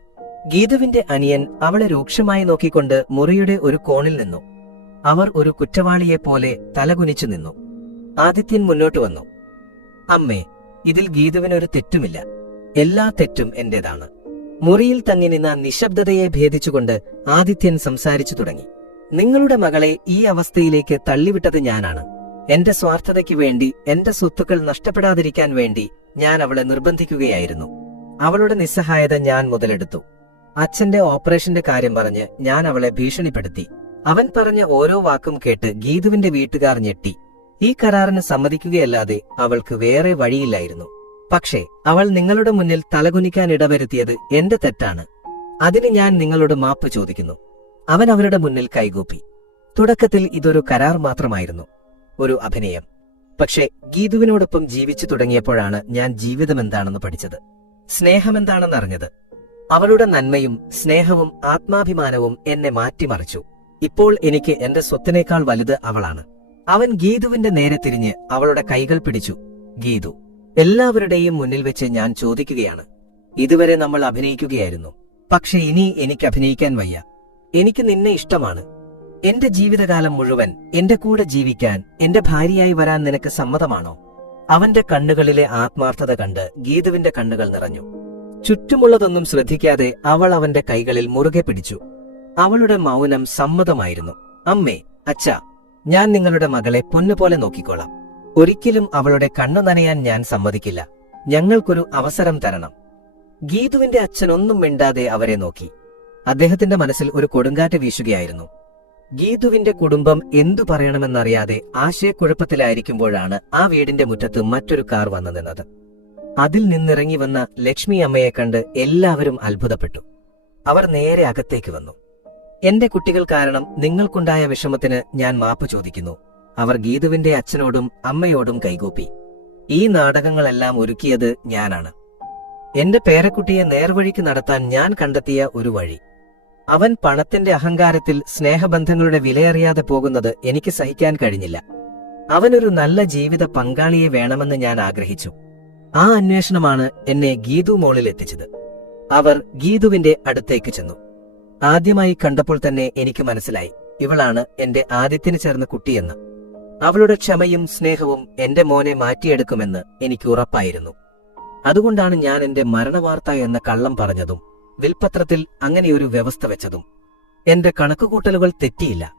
ഗീതുവിന്റെ അനിയൻ അവളെ രൂക്ഷമായി നോക്കിക്കൊണ്ട് മുറിയുടെ ഒരു കോണിൽ നിന്നു. അവർ ഒരു കുറ്റവാളിയെപ്പോലെ തലകുനിച്ചു നിന്നു. ആദിത്യൻ മുന്നോട്ട് വന്നു. അമ്മേ, ഇതിൽ ഗീതുവിനൊരു തെറ്റുമില്ല. എല്ലാ തെറ്റും എന്റേതാണ്. മുറിയിൽ തങ്ങി നിന്ന നിശബ്ദതയെ ഭേദിച്ചുകൊണ്ട് ആദിത്യൻ സംസാരിച്ചു തുടങ്ങി. നിങ്ങളുടെ മകളെ ഈ അവസ്ഥയിലേക്ക് തള്ളിവിട്ടത് ഞാനാണ്. എന്റെ സ്വാർത്ഥതയ്ക്ക് വേണ്ടി, എന്റെ സ്വത്തുക്കൾ നഷ്ടപ്പെടാതിരിക്കാൻ വേണ്ടി ഞാൻ അവളെ നിർബന്ധിക്കുകയായിരുന്നു. അവളുടെ നിസ്സഹായത ഞാൻ മുതലെടുത്തു. അച്ഛന്റെ ഓപ്പറേഷന്റെ കാര്യം പറഞ്ഞ് ഞാൻ അവളെ ഭീഷണിപ്പെടുത്തി. അവൻ പറഞ്ഞ ഓരോ വാക്കും കേട്ട് ഗീതുവിന്റെ വീട്ടുകാർ ഞെട്ടി. ഈ കരാറിന് സമ്മതിക്കുകയല്ലാതെ അവൾക്ക് വേറെ വഴിയില്ലായിരുന്നു. പക്ഷേ അവൾ നിങ്ങളുടെ മുന്നിൽ തലകുനിക്കാൻ ഇടവരുത്തിയത് എന്റെ തെറ്റാണ്. അതിന് ഞാൻ നിങ്ങളോട് മാപ്പ് ചോദിക്കുന്നു. അവൻ അവരുടെ മുന്നിൽ കൈകൂപ്പി. തുടക്കത്തിൽ ഇതൊരു കരാർ മാത്രമായിരുന്നു, ഒരു അഭിനയം. പക്ഷേ ഗീതുവിനോടൊപ്പം ജീവിച്ചു തുടങ്ങിയപ്പോഴാണ് ഞാൻ ജീവിതമെന്താണെന്ന് പഠിച്ചത്, സ്നേഹമെന്താണെന്നറിഞ്ഞത്. അവളുടെ നന്മയും സ്നേഹവും ആത്മാഭിമാനവും എന്നെ മാറ്റിമറിച്ചു. ഇപ്പോൾ എനിക്ക് എന്റെ സ്വത്തിനേക്കാൾ വലുത് അവളാണ്. അവൻ ഗീതുവിന്റെ നേരെ തിരിഞ്ഞ് അവളുടെ കൈകൾ പിടിച്ചു. ഗീതു, എല്ലാവരുടെയും മുന്നിൽ വെച്ച് ഞാൻ ചോദിക്കുകയാണ്. ഇതുവരെ നമ്മൾ അഭിനയിക്കുകയായിരുന്നു. പക്ഷെ ഇനി എനിക്ക് അഭിനയിക്കാൻ വയ്യ. എനിക്ക് നിന്നെ ഇഷ്ടമാണ്. എന്റെ ജീവിതകാലം മുഴുവൻ എന്റെ കൂടെ ജീവിക്കാൻ, എന്റെ ഭാര്യയായി വരാൻ നിനക്ക് സമ്മതമാണോ? അവന്റെ കണ്ണുകളിലെ ആത്മാർത്ഥത കണ്ട് ഗീതുവിന്റെ കണ്ണുകൾ നിറഞ്ഞു. ചുറ്റുമുള്ളതൊന്നും ശ്രദ്ധിക്കാതെ അവൾ അവന്റെ കൈകളിൽ മുറുകെ പിടിച്ചു. അവളുടെ മൗനം സമ്മതമായിരുന്നു. അമ്മേ, അച്ഛാ, ഞാൻ നിങ്ങളുടെ മകളെ പൊന്നുപോലെ നോക്കിക്കോളാം. ഒരിക്കലും അവളുടെ കണ്ണു നനയാൻ ഞാൻ സമ്മതിക്കില്ല. ഞങ്ങൾക്കൊരു അവസരം തരണം. ഗീതുവിന്റെ അച്ഛൻ ഒന്നും മിണ്ടാതെ അവരെ നോക്കി. അദ്ദേഹത്തിന്റെ മനസ്സിൽ ഒരു കൊടുങ്കാറ്റ് വീശുകയായിരുന്നു. ഗീതുവിന്റെ കുടുംബം എന്തു പറയണമെന്നറിയാതെ ആശയക്കുഴപ്പത്തിലായിരിക്കുമ്പോഴാണ് ആ വീടിന്റെ മുറ്റത്ത് മറ്റൊരു കാർ വന്നു നിന്നത്. അതിൽ നിന്നിറങ്ങി വന്ന ലക്ഷ്മി അമ്മയെ കണ്ട് എല്ലാവരും അത്ഭുതപ്പെട്ടു. അവർ നേരെ അകത്തേക്ക് വന്നു. എന്റെ കുട്ടികൾ കാരണം നിങ്ങൾക്കുണ്ടായ വിഷമത്തിന് ഞാൻ മാപ്പ് ചോദിക്കുന്നു. അവർ ഗീതുവിന്റെ അച്ഛനോടും അമ്മയോടും കൈകൂപ്പി. ഈ നാടകങ്ങളെല്ലാം ഒരുക്കിയത് ഞാനാണ്. എന്റെ പേരക്കുട്ടിയെ നേർവഴിക്ക് നടത്താൻ ഞാൻ കണ്ടെത്തിയ ഒരു വഴി. അവൻ പണത്തിന്റെ അഹങ്കാരത്തിൽ സ്നേഹബന്ധങ്ങളുടെ വിലയറിയാതെ പോകുന്നത് എനിക്ക് സഹിക്കാൻ കഴിഞ്ഞില്ല. അവനൊരു നല്ല ജീവിത പങ്കാളിയെ വേണമെന്ന് ഞാൻ ആഗ്രഹിച്ചു. ആ അന്വേഷണമാണ് എന്നെ ഗീതു മോളിൽ എത്തിച്ചത്. അവർ ഗീതുവിന്റെ അടുത്തേക്ക് ചെന്നു. ആദ്യമായി കണ്ടപ്പോൾ തന്നെ എനിക്ക് മനസ്സിലായി, ഇവളാണ് എന്റെ ആദ്യത്തിന് ചേർന്ന കുട്ടിയെന്ന്. അവളുടെ ക്ഷമയും സ്നേഹവും എന്റെ മോനെ മാറ്റിയെടുക്കുമെന്ന് എനിക്ക് ഉറപ്പായിരുന്നു. അതുകൊണ്ടാണ് ഞാൻ എന്റെ മരണവാർത്ത എന്ന കള്ളം പറഞ്ഞതും വിൽപത്രത്തിൽ അങ്ങനെയൊരു വ്യവസ്ഥ വെച്ചതും. എന്റെ കണക്കുകൂട്ടലുകൾ തെറ്റിയില്ല.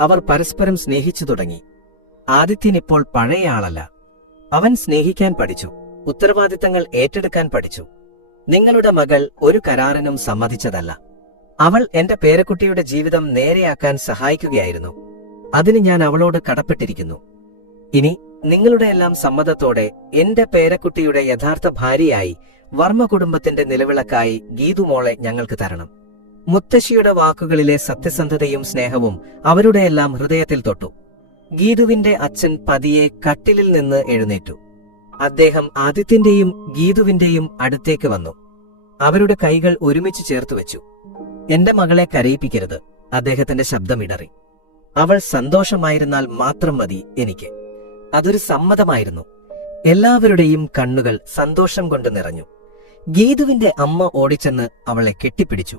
അവർ പരസ്പരം സ്നേഹിച്ചു തുടങ്ങി. ആദിത്യനിപ്പോൾ പഴയ ആളല്ല. അവൻ സ്നേഹിക്കാൻ പഠിച്ചു, ഉത്തരവാദിത്തങ്ങൾ ഏറ്റെടുക്കാൻ പഠിച്ചു. നിങ്ങളുടെ മകൾ ഒരു കരാറിനും സമ്മതിച്ചതല്ല. അവൾ എന്റെ പേരക്കുട്ടിയുടെ ജീവിതം നേരെയാക്കാൻ സഹായിക്കുകയായിരുന്നു. അതിന് ഞാൻ അവളോട് കടപ്പെട്ടിരിക്കുന്നു. ഇനി നിങ്ങളുടെ എല്ലാം സമ്മതത്തോടെ എന്റെ പേരക്കുട്ടിയുടെ യഥാർത്ഥ ഭാര്യയായി വർമ്മ കുടുംബത്തിന്റെ നിലവിളക്കായി ഗീതുമോളെ ഞങ്ങൾക്ക് തരണം. മുത്തശ്ശിയുടെ വാക്കുകളിലെ സത്യസന്ധതയും സ്നേഹവും അവരുടെയെല്ലാം ഹൃദയത്തിൽ തൊട്ടു. ഗീതുവിന്റെ അച്ഛൻ പതിയെ കട്ടിലിൽ നിന്ന് എഴുന്നേറ്റു. അദ്ദേഹം ആദിത്യന്റെയും ഗീതുവിന്റെയും അടുത്തേക്ക് വന്നു. അവരുടെ കൈകൾ ഒരുമിച്ച് ചേർത്തുവെച്ചു. എന്റെ മകളെ കരയിപ്പിക്കരുത്, അദ്ദേഹത്തിന്റെ ശബ്ദമിടറി. അവൾ സന്തോഷമായിരുന്നാൽ മാത്രം മതി എനിക്ക്. അതൊരു സമ്മതമായിരുന്നു. എല്ലാവരുടെയും കണ്ണുകൾ സന്തോഷം കൊണ്ട് നിറഞ്ഞു. ഗീതുവിന്റെ അമ്മ ഓടിച്ചെന്ന് അവളെ കെട്ടിപ്പിടിച്ചു.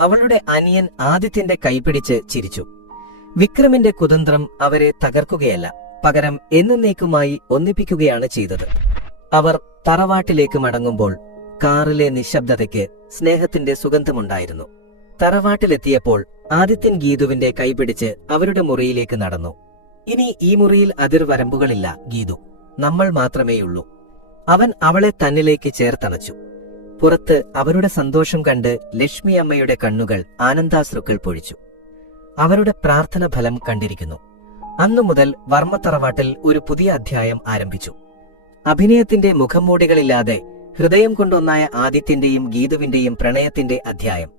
അവളുടെ അനിയൻ ആദിത്യന്റെ കൈപിടിച്ച് ചിരിച്ചു. വിക്രമിന്റെ കുതന്ത്രം അവരെ തകർക്കുകയല്ല, പകരം എന്നേക്കുമായി ഒന്നിപ്പിക്കുകയാണ് ചെയ്തത്. അവർ തറവാട്ടിലേക്ക് മടങ്ങുമ്പോൾ കാറിലെ നിശബ്ദതയ്ക്ക് സ്നേഹത്തിന്റെ സുഗന്ധമുണ്ടായിരുന്നു. തറവാട്ടിലെത്തിയപ്പോൾ ആദിത്യൻ ഗീതുവിന്റെ കൈപിടിച്ച് അവരുടെ മുറിയിലേക്ക് നടന്നു. ഇനി ഈ മുറിയിൽ അതിർവരമ്പുകളില്ല ഗീതു, നമ്മൾ മാത്രമേയുള്ളൂ. അവൻ അവളെ തന്നിലേക്ക് ചേർത്തണച്ചു. പുറത്ത് അവരുടെ സന്തോഷം കണ്ട് ലക്ഷ്മി അമ്മയുടെ കണ്ണുകൾ ആനന്ദാശ്രുക്കൾ പൊഴിച്ചു. അവരുടെ പ്രാർത്ഥന ഫലം കണ്ടിരിക്കുന്നു. അന്നു മുതൽ വർമ്മത്തറവാട്ടിൽ ഒരു പുതിയ അധ്യായം ആരംഭിച്ചു. അഭിനയത്തിന്റെ മുഖംമൂടികളില്ലാതെ ഹൃദയം കൊണ്ടൊന്നായ ആദിത്യന്റെയും ഗീതുവിന്റെയും പ്രണയത്തിന്റെ അധ്യായം.